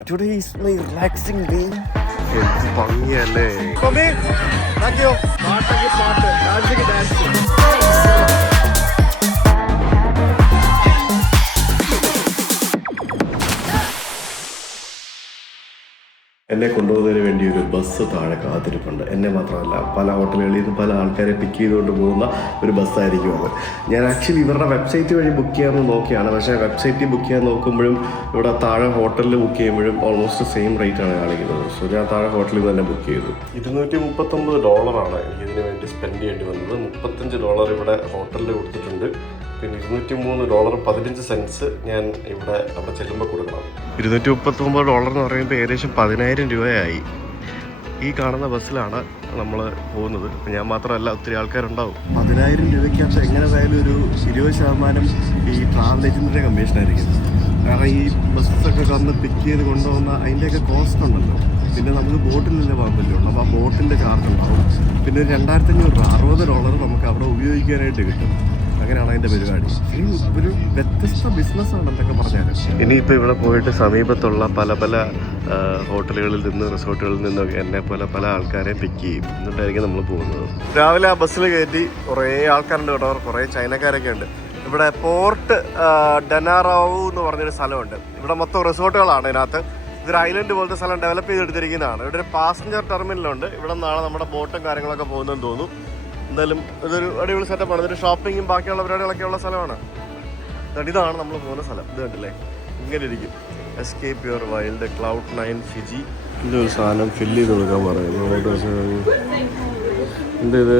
Today is my relaxing day. എന്ത് ഭംഗിയല്ലേ. പാട്ടൊക്കെ പാട്ട്, ഡാൻസിക്ക് ഡാൻസ്. എന്നെ കൊണ്ടുപോകുന്നതിന് വേണ്ടി ഒരു ബസ് താഴെ കാത്തിരിപ്പുണ്ട്. എന്നെ മാത്രമല്ല, പല ഹോട്ടലുകളിൽ നിന്ന് പല ആൾക്കാരെ പിക്ക് ചെയ്തുകൊണ്ട് പോകുന്ന ഒരു ബസ്സായിരിക്കും അത്. ഞാൻ ആക്ച്വലി ഇവരുടെ വെബ്സൈറ്റ് വഴി ബുക്ക് ചെയ്യാമെന്ന് നോക്കിയാണ്. പക്ഷേ വെബ്സൈറ്റിൽ ബുക്ക് ചെയ്യാൻ നോക്കുമ്പോഴും ഇവിടെ താഴെ ഹോട്ടലിൽ ബുക്ക് ചെയ്യുമ്പോഴും ഓൾമോസ്റ്റ് സെയിം റേറ്റാണ് കാണിക്കുന്നത്. സോ ഞാൻ താഴെ ഹോട്ടലിൽ തന്നെ ബുക്ക് ചെയ്തു. $239 എനിക്കിതിന് വേണ്ടി സ്പെൻഡ് ചെയ്യേണ്ടി വന്നത്. $35 ഇവിടെ ഹോട്ടലിൽ കൊടുത്തിട്ടുണ്ട്. പിന്നെ $203 15 ഞാൻ അവിടെ ചെല്ലുമ്പോൾ കൊടുക്കണം. $239 എന്ന് പറയുമ്പോൾ ഏകദേശം 10,000 രൂപയായി. ഈ കാണുന്ന ബസ്സിലാണ് നമ്മൾ പോകുന്നത്. ഞാൻ മാത്രമല്ല, ഒത്തിരി ആൾക്കാരുണ്ടാവും. 10,000 രൂപയ്ക്കകത്ത് എങ്ങനെയായാലും ഒരു 20% ഈ ട്രാവൽ ഏജൻറ്റിൻ്റെ കമ്മീഷനായിരിക്കും. കാരണം ഈ ബസ്സൊക്കെ വന്ന് പിക്ക് ചെയ്ത് കൊണ്ടുപോകുന്ന അതിൻ്റെയൊക്കെ കോസ്റ്റ് ഉണ്ടല്ലോ. പിന്നെ നമുക്ക് ബോട്ടിലല്ലേ പോകാൻ പറ്റുള്ളൂ. അപ്പോൾ ആ ബോട്ടിൻ്റെ ചാർജ് ഉണ്ടാവും. പിന്നെ ഒരു $2,560 നമുക്ക് അവിടെ ഉപയോഗിക്കാനായിട്ട് കിട്ടും. അങ്ങനെയാണ് അതിൻ്റെ പരിപാടി. ഒരു വ്യത്യസ്ത ബിസിനസ്സാണ് എന്തൊക്കെ പറഞ്ഞാൽ. ഇനിയിപ്പോൾ ഇവിടെ പോയിട്ട് സമീപത്തുള്ള പല പല ഹോട്ടലുകളിൽ നിന്ന് റിസോർട്ടുകളിൽ നിന്നൊക്കെ എന്നെ പോലെ പല ആൾക്കാരെയും പിക്ക് ചെയ്യും. എന്നിട്ടായിരിക്കും നമ്മൾ പോകുന്നത്. രാവിലെ ആ ബസ്സിൽ കയറ്റി കുറേ ആൾക്കാരുണ്ട് കേട്ടോ. കുറേ ചൈനക്കാരൊക്കെ ഉണ്ട്. ഇവിടെ പോർട്ട് ഡനാറാവു എന്ന് പറഞ്ഞൊരു സ്ഥലമുണ്ട്. ഇവിടെ മൊത്തം റിസോർട്ടുകളാണ്. ഇതിനകത്ത് ഇതൊരു ഐലൻഡ് പോലത്തെ സ്ഥലം ഡെവലപ്പ് ചെയ്തെടുത്തിരിക്കുന്നതാണ്. ഇവിടെ ഒരു പാസഞ്ചർ ടെർമിനലുണ്ട്. ഇവിടെ നിന്നാണ് നമ്മുടെ ബോട്ടും കാര്യങ്ങളൊക്കെ പോകുന്നതെന്ന് തോന്നുന്നു. എന്തായാലും ഇതൊരു അടിപൊളി സെറ്റപ്പാണ്. ഇതൊരു ഷോപ്പിങ്ങും ബാക്കിയുള്ള പരിപാടികളൊക്കെ ഉള്ള സ്ഥലമാണ്. ഇതാണ് നമ്മൾ പോകുന്ന സ്ഥലം. ഇത് കണ്ടില്ലേ, ഇങ്ങനെ ഇരിക്കും. Escape your wild Cloud9 Fiji. ഇതൊരു സാധനം ഫില്ല് ചെയ്ത് കൊടുക്കാൻ പറയുന്നു. ഇത്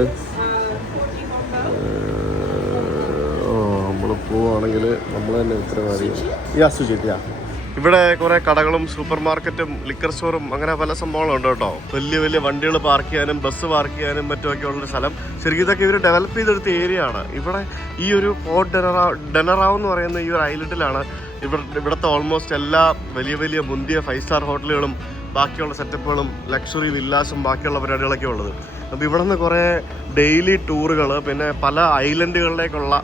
നമ്മൾ പോവുകയാണെങ്കിൽ നമ്മൾ തന്നെ ഉത്തരവാദിയാണ്. ഇവിടെ കുറേ കടകളും സൂപ്പർ മാർക്കറ്റും ലിക്കർ സ്റ്റോറും അങ്ങനെ പല സംഭവങ്ങളുണ്ട് കേട്ടോ. വലിയ വലിയ വണ്ടികൾ പാർക്ക് ചെയ്യാനും ബസ് പാർക്ക് ചെയ്യാനും മറ്റുമൊക്കെ ഉള്ളൊരു സ്ഥലം. ശരിക്കും ഇതൊക്കെ ഇവർ ഡെവലപ്പ് ചെയ്തെടുത്ത ഏരിയ ആണ്. ഇവിടെ ഈ ഒരു പോർട്ട് ഡനറാവ് എന്ന് പറയുന്ന ഈ ഒരു ഐലൻഡിലാണ് ഇവിടുത്തെ ഓൾമോസ്റ്റ് എല്ലാ വലിയ വലിയ മുന്തിയ 5 സ്റ്റാർ ഹോട്ടലുകളും ബാക്കിയുള്ള സെറ്റപ്പുകളും ലക്ഷറി വില്ലാസും ബാക്കിയുള്ള പരിപാടികളൊക്കെ ഉള്ളത്. അപ്പോൾ ഇവിടെ നിന്ന് കുറേ ഡെയിലി ടൂറുകൾ, പിന്നെ പല ഐലൻഡുകളിലേക്കുള്ള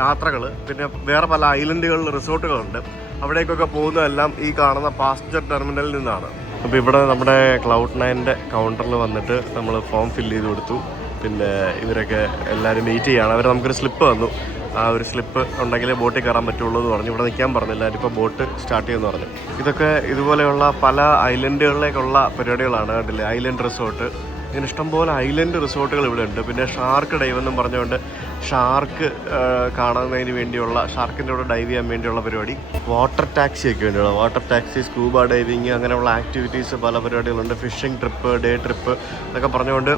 യാത്രകൾ, പിന്നെ വേറെ പല ഐലൻഡുകളിൽ റിസോർട്ടുകളുണ്ട്. അവിടേക്കൊക്കെ പോകുന്നതെല്ലാം ഈ കാണുന്ന പാസഞ്ചർ ടെർമിനലിൽ നിന്നാണ്. അപ്പോൾ ഇവിടെ നമ്മുടെ Cloud9 കൗണ്ടറിൽ വന്നിട്ട് നമ്മൾ ഫോം ഫില്ല് ചെയ്ത് കൊടുത്തു. പിന്നെ ഇവരൊക്കെ എല്ലാവരും വെയിറ്റ് ചെയ്യുകയാണ്. അവർ നമുക്കൊരു സ്ലിപ്പ് തന്നു. ആ ഒരു സ്ലിപ്പ് ഉണ്ടെങ്കിലേ ബോട്ടിൽ കയറാൻ പറ്റുള്ളൂ എന്ന് പറഞ്ഞു. ഇവിടെ നിൽക്കാൻ പറഞ്ഞില്ല. ഇപ്പോൾ ബോട്ട് സ്റ്റാർട്ട് ചെയ്യുമെന്ന് പറഞ്ഞു. ഇതൊക്കെ ഇതുപോലെയുള്ള പല ഐലൻഡുകളിലേക്കുള്ള പരിപാടികളാണ്. കണ്ടില്ലേ, ഐലൻഡ് റിസോർട്ട്. ഇങ്ങനെ ഇഷ്ടംപോലെ ഐലൻഡ് റിസോർട്ടുകൾ ഇവിടെ ഉണ്ട്. പിന്നെ ഷാർക്ക് ഡൈവ് എന്നും പറഞ്ഞുകൊണ്ട് ഷാർക്ക് കാണുന്നതിന് വേണ്ടിയുള്ള, ഷാർക്കിൻ്റെ കൂടെ ഡൈവ് ചെയ്യാൻ വേണ്ടിയുള്ള പരിപാടി. വാട്ടർ ടാക്സി ഒക്കെ വേണ്ടിയുള്ള വാട്ടർ ടാക്സി, സ്കൂബ ഡൈവിങ്, അങ്ങനെയുള്ള ആക്ടിവിറ്റീസ് പല പരിപാടികളുണ്ട്. ഫിഷിംഗ് ട്രിപ്പ്, ഡേ ട്രിപ്പ് എന്നൊക്കെ പറഞ്ഞുകൊണ്ട്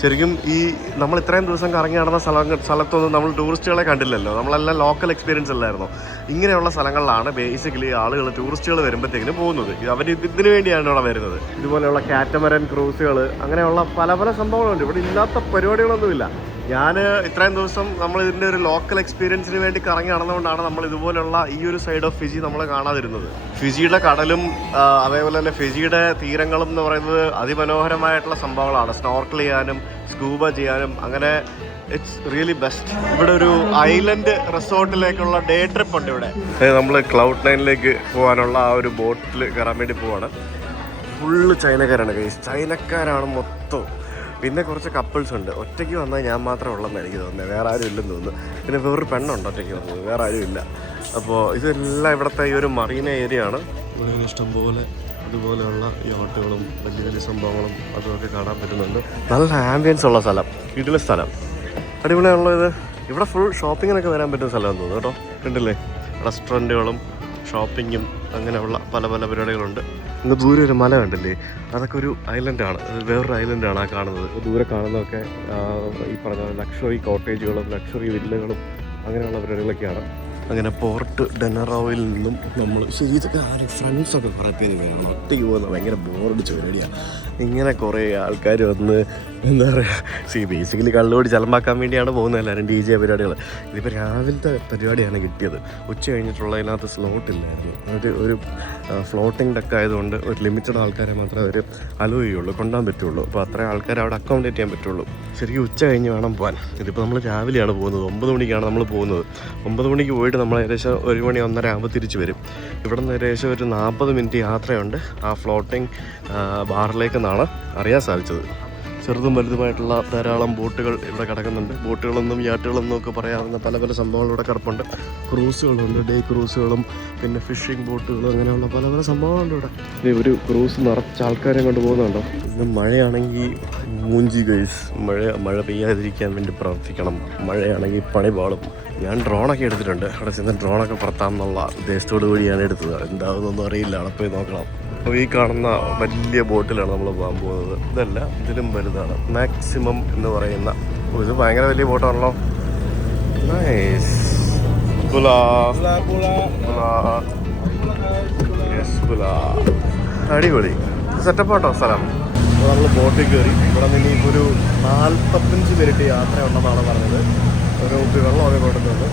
ശരിക്കും ഈ നമ്മൾ ഇത്രയും ദിവസം കറങ്ങി നടന്ന സ്ഥലത്തൊന്നും നമ്മൾ ടൂറിസ്റ്റുകളെ കണ്ടില്ലല്ലോ. നമ്മളെല്ലാം ലോക്കൽ എക്സ്പീരിയൻസ് അല്ലായിരുന്നു. ഇങ്ങനെയുള്ള സ്ഥലങ്ങളിലാണ് ബേസിക്കലി ആളുകൾ, ടൂറിസ്റ്റുകൾ വരുമ്പോഴത്തേക്കിനും പോകുന്നത്. അവർ ഇതിനു വേണ്ടിയാണ് ഇവിടെ വരുന്നത്. ഇതുപോലെയുള്ള കാറ്റമറൻ ക്രൂസുകൾ, അങ്ങനെയുള്ള പല പല സംഭവങ്ങളുണ്ട്. ഇവിടെ ഇല്ലാത്ത പരിപാടികളൊന്നുമില്ല. ഞാൻ ഇത്രയും ദിവസം നമ്മൾ ഇതിൻ്റെ ഒരു ലോക്കൽ എക്സ്പീരിയൻസിന് വേണ്ടി കറങ്ങി നടന്നുകൊണ്ടാണ് നമ്മൾ ഇതുപോലുള്ള ഈ ഒരു സൈഡ് ഓഫ് ഫിജി നമ്മൾ കാണാതിരുന്നത്. ഫിജിയുടെ കടലും അതേപോലെ തന്നെ ഫിജിയുടെ തീരങ്ങളും എന്ന് പറയുന്നത് അതിമനോഹരമായിട്ടുള്ള സംഭവങ്ങളാണ്. സ്നോർക്കിൾ ചെയ്യാനും സ്കൂബ ചെയ്യാനും അങ്ങനെ ഇറ്റ്സ് റിയലി ബെസ്റ്റ്. ഇവിടെ ഒരു ഐലൻഡ് റിസോർട്ടിലേക്കുള്ള ഡേ ട്രിപ്പ് ഉണ്ട്. ഇവിടെ നമ്മൾ Cloud9 പോകാനുള്ള ആ ഒരു ബോട്ടിൽ കയറാൻ വേണ്ടി പോവാണ്. Full ചൈനക്കാരാണ് guys. ചൈനക്കാരാണ് മൊത്തം. പിന്നെ കുറച്ച് കപ്പിൾസ് ഉണ്ട്. ഒറ്റയ്ക്ക് വന്നാൽ ഞാൻ മാത്രമേ ഉള്ളെന്ന് എനിക്ക് തോന്നുന്നത്. വേറെ ആരും ഇല്ലെന്ന് തോന്നുന്നു. പിന്നെ വേറൊരു പെണ്ണുണ്ട് ഒറ്റയ്ക്ക് വന്നത്. വേറെ ആരും ഇല്ല. അപ്പോൾ ഇതെല്ലാം ഇവിടുത്തെ ഈ ഒരു മറീന ഏരിയ ആണ്. ഇവിടെ ഇഷ്ടംപോലെ ഇതുപോലെയുള്ള യോട്ടുകളും വലിയ വലിയ സംഭവങ്ങളും അതുമൊക്കെ കാണാൻ പറ്റുന്നുണ്ട്. നല്ല ആംബിയൻസ് ഉള്ള സ്ഥലം, ഇതിലെ സ്ഥലം അടിപൊളിയാണുള്ളത്. ഇവിടെ ഫുൾ ഷോപ്പിങ്ങിനൊക്കെ വരാൻ പറ്റുന്ന സ്ഥലമാണെന്ന് തോന്നുന്നു കേട്ടോ. കണ്ടില്ലേ, റെസ്റ്റോറൻറ്റുകളും ഷോപ്പിങ്ങും അങ്ങനെയുള്ള പല പല പരിപാടികളുണ്ട്. ഇന്ന് ദൂരെ ഒരു മല കണ്ടില്ലേ, അതൊക്കെ ഒരു ഐലൻഡാണ്. വേറൊരു ഐലൻഡാണ് ആ കാണുന്നത്. ദൂരെ കാണുന്നതൊക്കെ ഈ പറഞ്ഞ ലക്ഷറി കോട്ടേജുകളും ലക്ഷറി വില്ലകളും അങ്ങനെയുള്ള പരിപാടികളൊക്കെയാണ്. അങ്ങനെ പോർട്ട് ഡനറാവിൽ നിന്നും നമ്മൾ ഇതൊക്കെ ഫ്രണ്ട്സൊക്കെ കുറേ പേര് വേണം. ഒറ്റയ്ക്ക് പോകുന്ന ഭയങ്കര ബോറടിച്ച പരിപാടിയാണ്. ഇങ്ങനെ കുറേ ആൾക്കാർ വന്ന് എന്താ പറയുക, ബേസിക്കലി കള്ളുകൂടി ചലമ്പാക്കാൻ വേണ്ടിയാണ് പോകുന്നത് എല്ലാവരും DJ പരിപാടികൾ. ഇതിപ്പോൾ രാവിലത്തെ പരിപാടിയാണ് കിട്ടിയത്. ഉച്ച കഴിഞ്ഞിട്ടുള്ളതിനകത്ത് സ്ലോട്ട് ഇല്ലായിരുന്നു. ഒരു ഫ്ലോട്ടിംഗ് ഡെക്ക് ആയതുകൊണ്ട് ഒരു ലിമിറ്റഡ് ആൾക്കാരെ മാത്രമേ അവർ അലോ ചെയ്യുള്ളൂ, കൊണ്ടുപോകാൻ പറ്റുള്ളൂ. അപ്പോൾ അത്രയും ആൾക്കാരെ അവിടെ അക്കോമഡേറ്റ് ചെയ്യാൻ പറ്റുള്ളൂ. ശരിക്കും ഉച്ച കഴിഞ്ഞ് വേണം പോകാൻ. ഇതിപ്പോൾ നമ്മൾ രാവിലെയാണ് പോകുന്നത്, 9 മണിക്കാണ് നമ്മൾ പോകുന്നത്. 9 മണിക്ക് പോയിട്ട് നമ്മൾ ഏകദേശം 1 മണി 1:30 ആകുമ്പോൾ തിരിച്ച് വരും. ഇവിടെ നിന്ന് ഏകദേശം ഒരു 40 മിനിറ്റ് യാത്രയുണ്ട് ആ ഫ്ലോട്ടിംഗ് ബാറിലേക്ക് എന്നാണ് അറിയാൻ സാധിച്ചത്. ചെറുതും വലുതുമായിട്ടുള്ള ധാരാളം ബോട്ടുകൾ ഇവിടെ കിടക്കുന്നുണ്ട്. ബോട്ടുകളെന്നും യാട്ടുകളെന്നും ഒക്കെ പറയാവുന്ന പല പല സംഭവങ്ങൾ ഇവിടെ കിടപ്പുണ്ട്. ക്രൂസുകളുണ്ട്, ഡേ ക്രൂസുകളും പിന്നെ ഫിഷിംഗ് ബോട്ടുകളും, അങ്ങനെയുള്ള പല പല സംഭവങ്ങളുണ്ട് ഇവിടെ. ഒരു ക്രൂസ് നിറച്ച ആൾക്കാരെ കൊണ്ട് പോകുന്നുണ്ടോ. ഇന്ന് മഴയാണെങ്കിൽ മൂഞ്ചി ഗൈസ്. മഴ പെയ്യാതിരിക്കാൻ വേണ്ടി പ്രാർത്ഥിക്കണം. മഴയാണെങ്കിൽ പണി പാളും. ഞാൻ ഡ്രോണൊക്കെ എടുത്തിട്ടുണ്ട്. അവിടെ ചെന്ന് ഡ്രോണൊക്കെ പറത്താമെന്നുള്ള ഉദ്ദേശത്തോടു കൂടിയാണ് എടുത്തത്. എന്താവുന്നൊന്നും അറിയില്ല, അവിടെ പോയി നോക്കണം. അപ്പോൾ ഈ കാണുന്ന വലിയ ബോട്ടിലാണ് നമ്മൾ പോകാൻ പോകുന്നത്. ഇതല്ല, ഇതിലും വലുതാണ്. മാക്സിമം എന്ന് പറയുന്ന ഇത് ഭയങ്കര വലിയ ബോട്ടാണല്ലോ. നൈസ്. അടിപൊളി സെറ്റപ്പാട്ടോ സ്ഥലം. അപ്പോൾ നമ്മൾ ബോട്ടിൽ കയറി. ഇവിടെ നിന്ന് ഇനിയിപ്പോൾ ഒരു 45 മിനിറ്റ് യാത്ര ഉണ്ടെന്നാണ് പറഞ്ഞത്. ഒരു വെള്ളമൊക്കെ കൊടുക്കുന്നത്.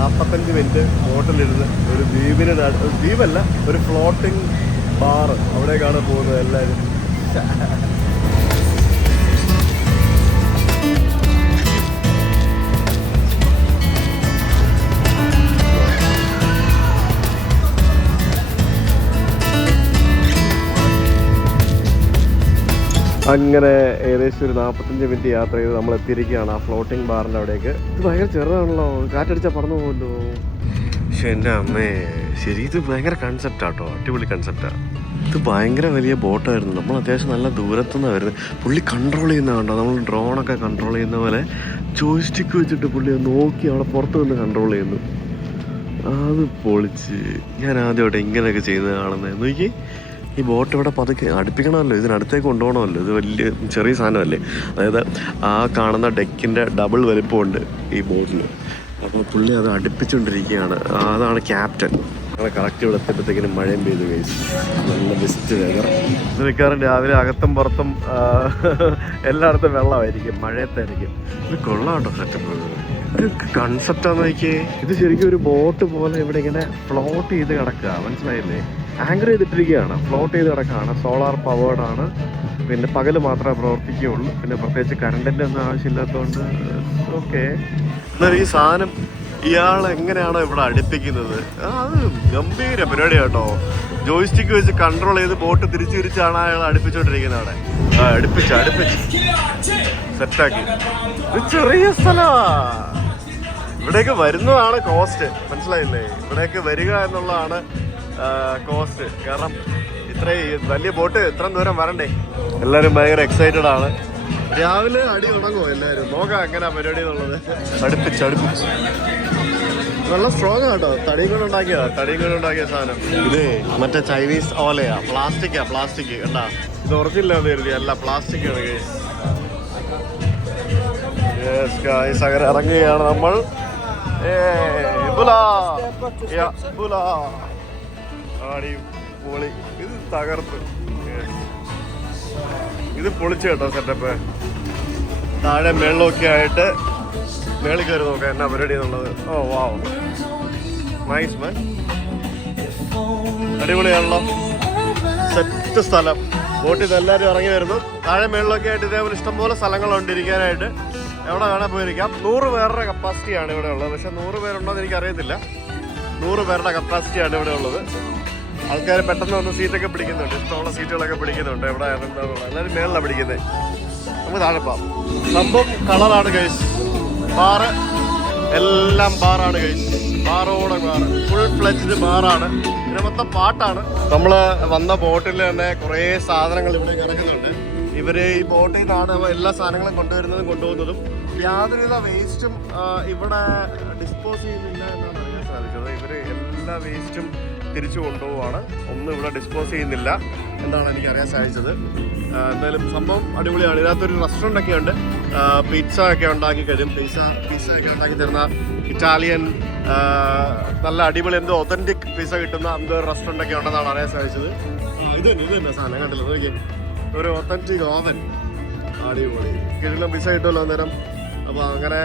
45 മിനിറ്റ് ബോട്ടിലിരുന്ന് ഒരു ദ്വീപല്ല, ഒരു ഫ്ലോട്ടിംഗ് ബാറ്, അവിടേക്കാണ് പോകുന്നത് എല്ലാവരും. അങ്ങനെ ഏകദേശം ഒരു 45 മിനിറ്റ് യാത്ര ചെയ്ത് നമ്മൾ എത്തിയിരിക്കുകയാണ് ആ ഫ്ലോട്ടിംഗ് ബാറിൻ്റെ അവിടേക്ക്. ഇത് ഭയങ്കര ചെറുതാണല്ലോ, കാറ്റടിച്ചാൽ പറന്നു പോകുമല്ലോ. പക്ഷെ എൻ്റെ അമ്മേ, ശരി, ഇത് ഭയങ്കര കൺസെപ്റ്റാട്ടോ, അടിപൊളി കൺസെപ്റ്റാണ്. ഇത് ഭയങ്കര വലിയ ബോട്ടായിരുന്നു. നമ്മൾ അത്യാവശ്യം നല്ല ദൂരത്തുനിന്നാണ് വരുന്നത്. പുള്ളി കൺട്രോൾ ചെയ്യുന്ന കണ്ടോ, നമ്മൾ ഡ്രോണൊക്കെ കൺട്രോൾ ചെയ്യുന്ന പോലെ ജോയ്സ്റ്റിക്ക് വെച്ചിട്ട് പുള്ളി നോക്കി അവിടെ പുറത്ത് നിന്ന് കൺട്രോൾ ചെയ്യുന്നു. അത് പൊളിച്ച്. ഞാൻ ആദ്യമായിട്ട് ഇങ്ങനെയൊക്കെ ചെയ്യുന്നത് കാണുന്നത്. നോക്കി, ഈ ബോട്ട് ഇവിടെ പതുക്കെ അടുപ്പിക്കണമല്ലോ, ഇതിനടുത്തേക്ക് കൊണ്ടുപോകണമല്ലോ. ഇത് വലിയ ചെറിയ സാധനമല്ലേ. അതായത് ആ കാണുന്ന ഡെക്കിൻ്റെ ഡബിൾ വലിപ്പമുണ്ട് ഈ ബോട്ടിൽ. അപ്പോൾ പുള്ളി അത് അടുപ്പിച്ചുകൊണ്ടിരിക്കുകയാണ്. അതാണ് ക്യാപ്റ്റൻ. ഞങ്ങൾ കറക്റ്റ് ഇവിടെ എത്തിയപ്പോഴത്തേക്കിനും മഴയും പെയ്തു കഴിച്ചു. നല്ല ബെസ്റ്റ് വെതർ. ഇത് മിക്കവാറും രാവിലെ അകത്തും പുറത്തും എല്ലായിടത്തും വെള്ളമായിരിക്കും, മഴയത്തായിരിക്കും. ഇത് കൊള്ളാം കേട്ടോ സെറ്റപ്പ്. ഇത് കൺസെപ്റ്റാന്ന് നോക്കിയേ. ഇത് ശരിക്കും ഒരു ബോട്ട് പോലെ ഇവിടെ ഇങ്ങനെ ഫ്ലോട്ട് ചെയ്ത് കിടക്കുക, മനസ്സിലായില്ലേ? ആങ്കർ ചെയ്തിട്ടിരിക്കുകയാണ്, ഫ്ലോട്ട് ചെയ്ത് കിടക്കുകയാണ്. സോളാർ പവേർഡാണ്. പിന്നെ പകൽ മാത്രമേ പ്രവർത്തിക്കുകയുള്ളൂ. പിന്നെ പ്രത്യേകിച്ച് കറണ്ടിൻ്റെ ഒന്നും ആവശ്യമില്ലാത്തതുകൊണ്ട് ഓക്കെ. എന്നാൽ ഈ സാധനം ഇയാൾ എങ്ങനെയാണോ ഇവിടെ അടുപ്പിക്കുന്നത്, അത് ഗംഭീര പരിപാടി കേട്ടോ. ജോയ്സ്റ്റിക്ക് വെച്ച് കൺട്രോൾ ചെയ്ത് ബോട്ട് തിരിച്ചാണ് അയാൾ അടുപ്പിച്ചോണ്ടിരിക്കുന്നത്. അവിടെ അടുപ്പിച്ച് സെറ്റാക്കി. ഇത് ചെറിയ സ്ഥലമാ. ഇവിടേക്ക് വരുന്നതാണ് കോസ്റ്റ്, മനസ്സിലായില്ലേ? ഇവിടേക്ക് വരിക എന്നുള്ളതാണ് കോസ്റ്റ്. കാരണം ഇത്രയും വലിയ ബോട്ട് ഇത്രയും ദൂരം വരണ്ടേ. എല്ലാവരും ഭയങ്കര എക്സൈറ്റഡ് ആണ്. രാവിലെ അടി തുടങ്ങുമോ എല്ലാവരും? നോക്കാം എങ്ങനെയാ പരിപാടി എന്നുള്ളത്. അടുപ്പിച്ച് നല്ല സ്ട്രോങ് ആട്ടോ. തടിയും കൊണ്ടുണ്ടാക്കിയ സാധനം. ഇത് മറ്റേ ചൈനീസ് ഓലയാ, പ്ലാസ്റ്റിക് കണ്ടാ. ഇത് ഒറിജിനൽ കരുതി, അല്ല പ്ലാസ്റ്റിക് ആണ്. അങ്ങനെ ഇറങ്ങുകയാണ് നമ്മൾ. പൊളി. ഇത് തകർത്ത്, ഇത് പൊളിച്ചു കേട്ടോ സെറ്റപ്പ്. താഴെ മേളിലൊക്കെ ആയിട്ട് മേളിൽ കയറി നോക്കാം എന്നാ പരിപാടി എന്നുള്ളത്. ഓ വാവ്, നൈസ് മാൻ, അടിപൊളിയാണല്ലോ. സെറ്റ് സ്ഥലം. ബോട്ടിൽ നിന്ന് എല്ലാവരും ഇറങ്ങി വരുന്നു. താഴെ മേളിലൊക്കെ ആയിട്ട് ഇതേപോലെ ഇഷ്ടംപോലെ സ്ഥലങ്ങളുണ്ട് ഇരിക്കാനായിട്ട്. എവിടെ വേണേൽ പോയിരിക്കാം. 100 പേരുടെ കപ്പാസിറ്റിയാണ് ഇവിടെ ഉള്ളത്. പക്ഷെ 100 പേരുണ്ടോ എന്ന് എനിക്കറിയത്തില്ല. 100 പേരുടെ കപ്പാസിറ്റിയാണ് ഇവിടെ ഉള്ളത്. ആൾക്കാർ പെട്ടെന്ന് വന്ന് സീറ്റൊക്കെ പിടിക്കുന്നുണ്ട്, ഇഷ്ടമുള്ള സീറ്റുകളൊക്കെ പിടിക്കുന്നുണ്ട്. എവിടെ എന്താണെന്നുള്ള എല്ലാവരും മേളിലാണ് പിടിക്കുന്നത്. നമുക്ക് താഴെ പോവാം. സംഭവം കളറാണ് ഗൈസ്. ബാറ് എല്ലാം ബാറാണ് ഗൈസ്. ബാറോടെ ബാറ്, ഫുൾ ഫ്ലെഡ്ജ്ഡ് ബാറാണ്. പിന്നെ മൊത്തം പാട്ടാണ്. നമ്മൾ വന്ന ബോട്ടിൽ തന്നെ കുറേ സാധനങ്ങൾ ഇവിടെ കിടക്കുന്നുണ്ട്. ഇവർ ഈ ബോട്ടിൽ നിന്നാണ് എല്ലാ സാധനങ്ങളും കൊണ്ടുവരുന്നതും കൊണ്ടുപോകുന്നതും. യാതൊരുവിധ വേസ്റ്റും ഇവിടെ ഡിസ്പോസ് ചെയ്യുന്നില്ല എന്നാണ് അറിയാൻ സാധിച്ചത്. ഇവർ എല്ലാ വേസ്റ്റും തിരിച്ചു കൊണ്ടുപോവാണ്. ഒന്നും ഇവിടെ ഡിസ്പോസ് ചെയ്യുന്നില്ല എന്നാണ് എനിക്ക് അറിയാൻ സാധിച്ചത്. എന്തായാലും സംഭവം അടിപൊളിയാണ്. ഇതിനകത്തൊരു റെസ്റ്റോറൻ്റ് ഒക്കെ ഉണ്ട്. പിസ്സ ഒക്കെ ഉണ്ടാക്കി കഴിയും. പിസ്സ ഒക്കെ ഉണ്ടാക്കി തരുന്ന ഇറ്റാലിയൻ നല്ല അടിപൊളി എന്തോ ഒതൻറ്റിക് പിസ്സ കിട്ടുന്ന എന്തോ ഒരു റെസ്റ്റോറൻ്റ് ഒക്കെ ഉണ്ടെന്നാണ് അറിയാൻ സാധിച്ചത്. ഇത് തന്നെ സാധനം കണ്ടില്ല. നോക്കി, ഒരു ഒത്തൻറ്റിക് ഓവൻ. അടിപൊളി കിഴിലും പിസ കിട്ടുമല്ലോ അന്നേരം. അപ്പോൾ അങ്ങനെ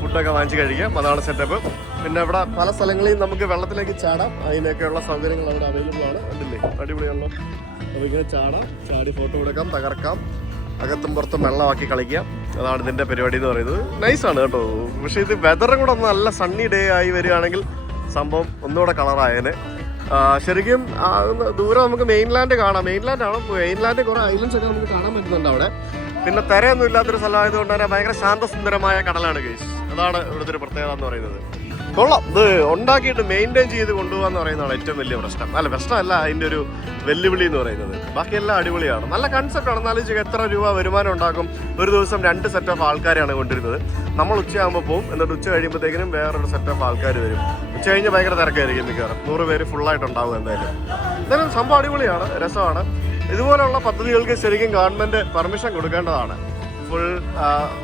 ഫുഡൊക്കെ വാങ്ങിച്ച് കഴിക്കാം. അതാണ് സെറ്റപ്പ്. പിന്നെ ഇവിടെ പല സ്ഥലങ്ങളിൽ നമുക്ക് വെള്ളത്തിലേക്ക് ചാടാം. അതിനൊക്കെയുള്ള സൗകര്യങ്ങൾ അവിടെ അവൈലബിൾ ആണ്. കണ്ടില്ലേ, അടിപൊളിയാണല്ലോ. അപ്പോൾ ഇങ്ങനെ ചാടാം, ചാടി ഫോട്ടോ എടുക്കാം, തകർക്കാം, അകത്തും പുറത്തും വെള്ളമാക്കി കളിക്കാം. അതാണ് ഇതിൻ്റെ പരിപാടി എന്ന് പറയുന്നത്. നൈസാണ് കേട്ടോ. പക്ഷേ ഇത് വെതറും കൂടെ ഒന്ന് നല്ല സണ്ണി ഡേ ആയി വരികയാണെങ്കിൽ സംഭവം ഒന്നുകൂടെ കളറായേനെ. ശരിക്കും ദൂരം നമുക്ക് മെയിൻലാൻഡ് കാണാം. മെയിൻലാൻഡ് കുറേ ഐലൻഡ്സ് ഒക്കെ നമുക്ക് കാണാൻ പറ്റുന്നുണ്ട് അവിടെ. പിന്നെ തിരയൊന്നും ഇല്ലാത്തൊരു സ്ഥലമായതുകൊണ്ട് തന്നെ ഭയങ്കര ശാന്തസുന്ദരമായ കടലാണ് ഗൈസ്. അതാണ് ഇവിടുത്തെ ഒരു പ്രത്യേകത എന്ന് പറയുന്നത്. കൊള്ളാം. ഇത് ഉണ്ടാക്കിയിട്ട് മെയിൻറ്റെയിൻ ചെയ്ത് കൊണ്ടുപോകാന്ന് പറയുന്നതാണ് ഏറ്റവും വലിയ പ്രശ്നം. അല്ല, പ്രശ്നമല്ല, അതിൻ്റെ ഒരു വെല്ലുവിളി എന്ന് പറയുന്നത്. ബാക്കിയെല്ലാം അടിപൊളിയാണ്. നല്ല കൺസെപ്റ്റാണ്. എന്നാലും എത്ര രൂപ വരുമാനം ഉണ്ടാക്കും. ഒരു ദിവസം 2 സെറ്റ് ഓഫ് ആൾക്കാരാണ് കൊണ്ടിരുന്നത്. നമ്മൾ ഉച്ചയാകുമ്പോൾ പോകും, എന്നിട്ട് ഉച്ച കഴിയുമ്പോഴത്തേക്കിനും വേറൊരു സെറ്റ് ഓഫ് ആൾക്കാർ വരും. ഉച്ച കഴിഞ്ഞ് ഭയങ്കര തിരക്കായിരിക്കും മിക്കവാറും. 100 പേര് ഫുള്ളായിട്ടുണ്ടാവും എന്തായാലും സംഭവം അടിപൊളിയാണ്, രസമാണ്. ഇതുപോലുള്ള പദ്ധതികൾക്ക് ശരിക്കും ഗവൺമെൻറ് പെർമിഷൻ കൊടുക്കേണ്ടതാണ്. ഫുൾ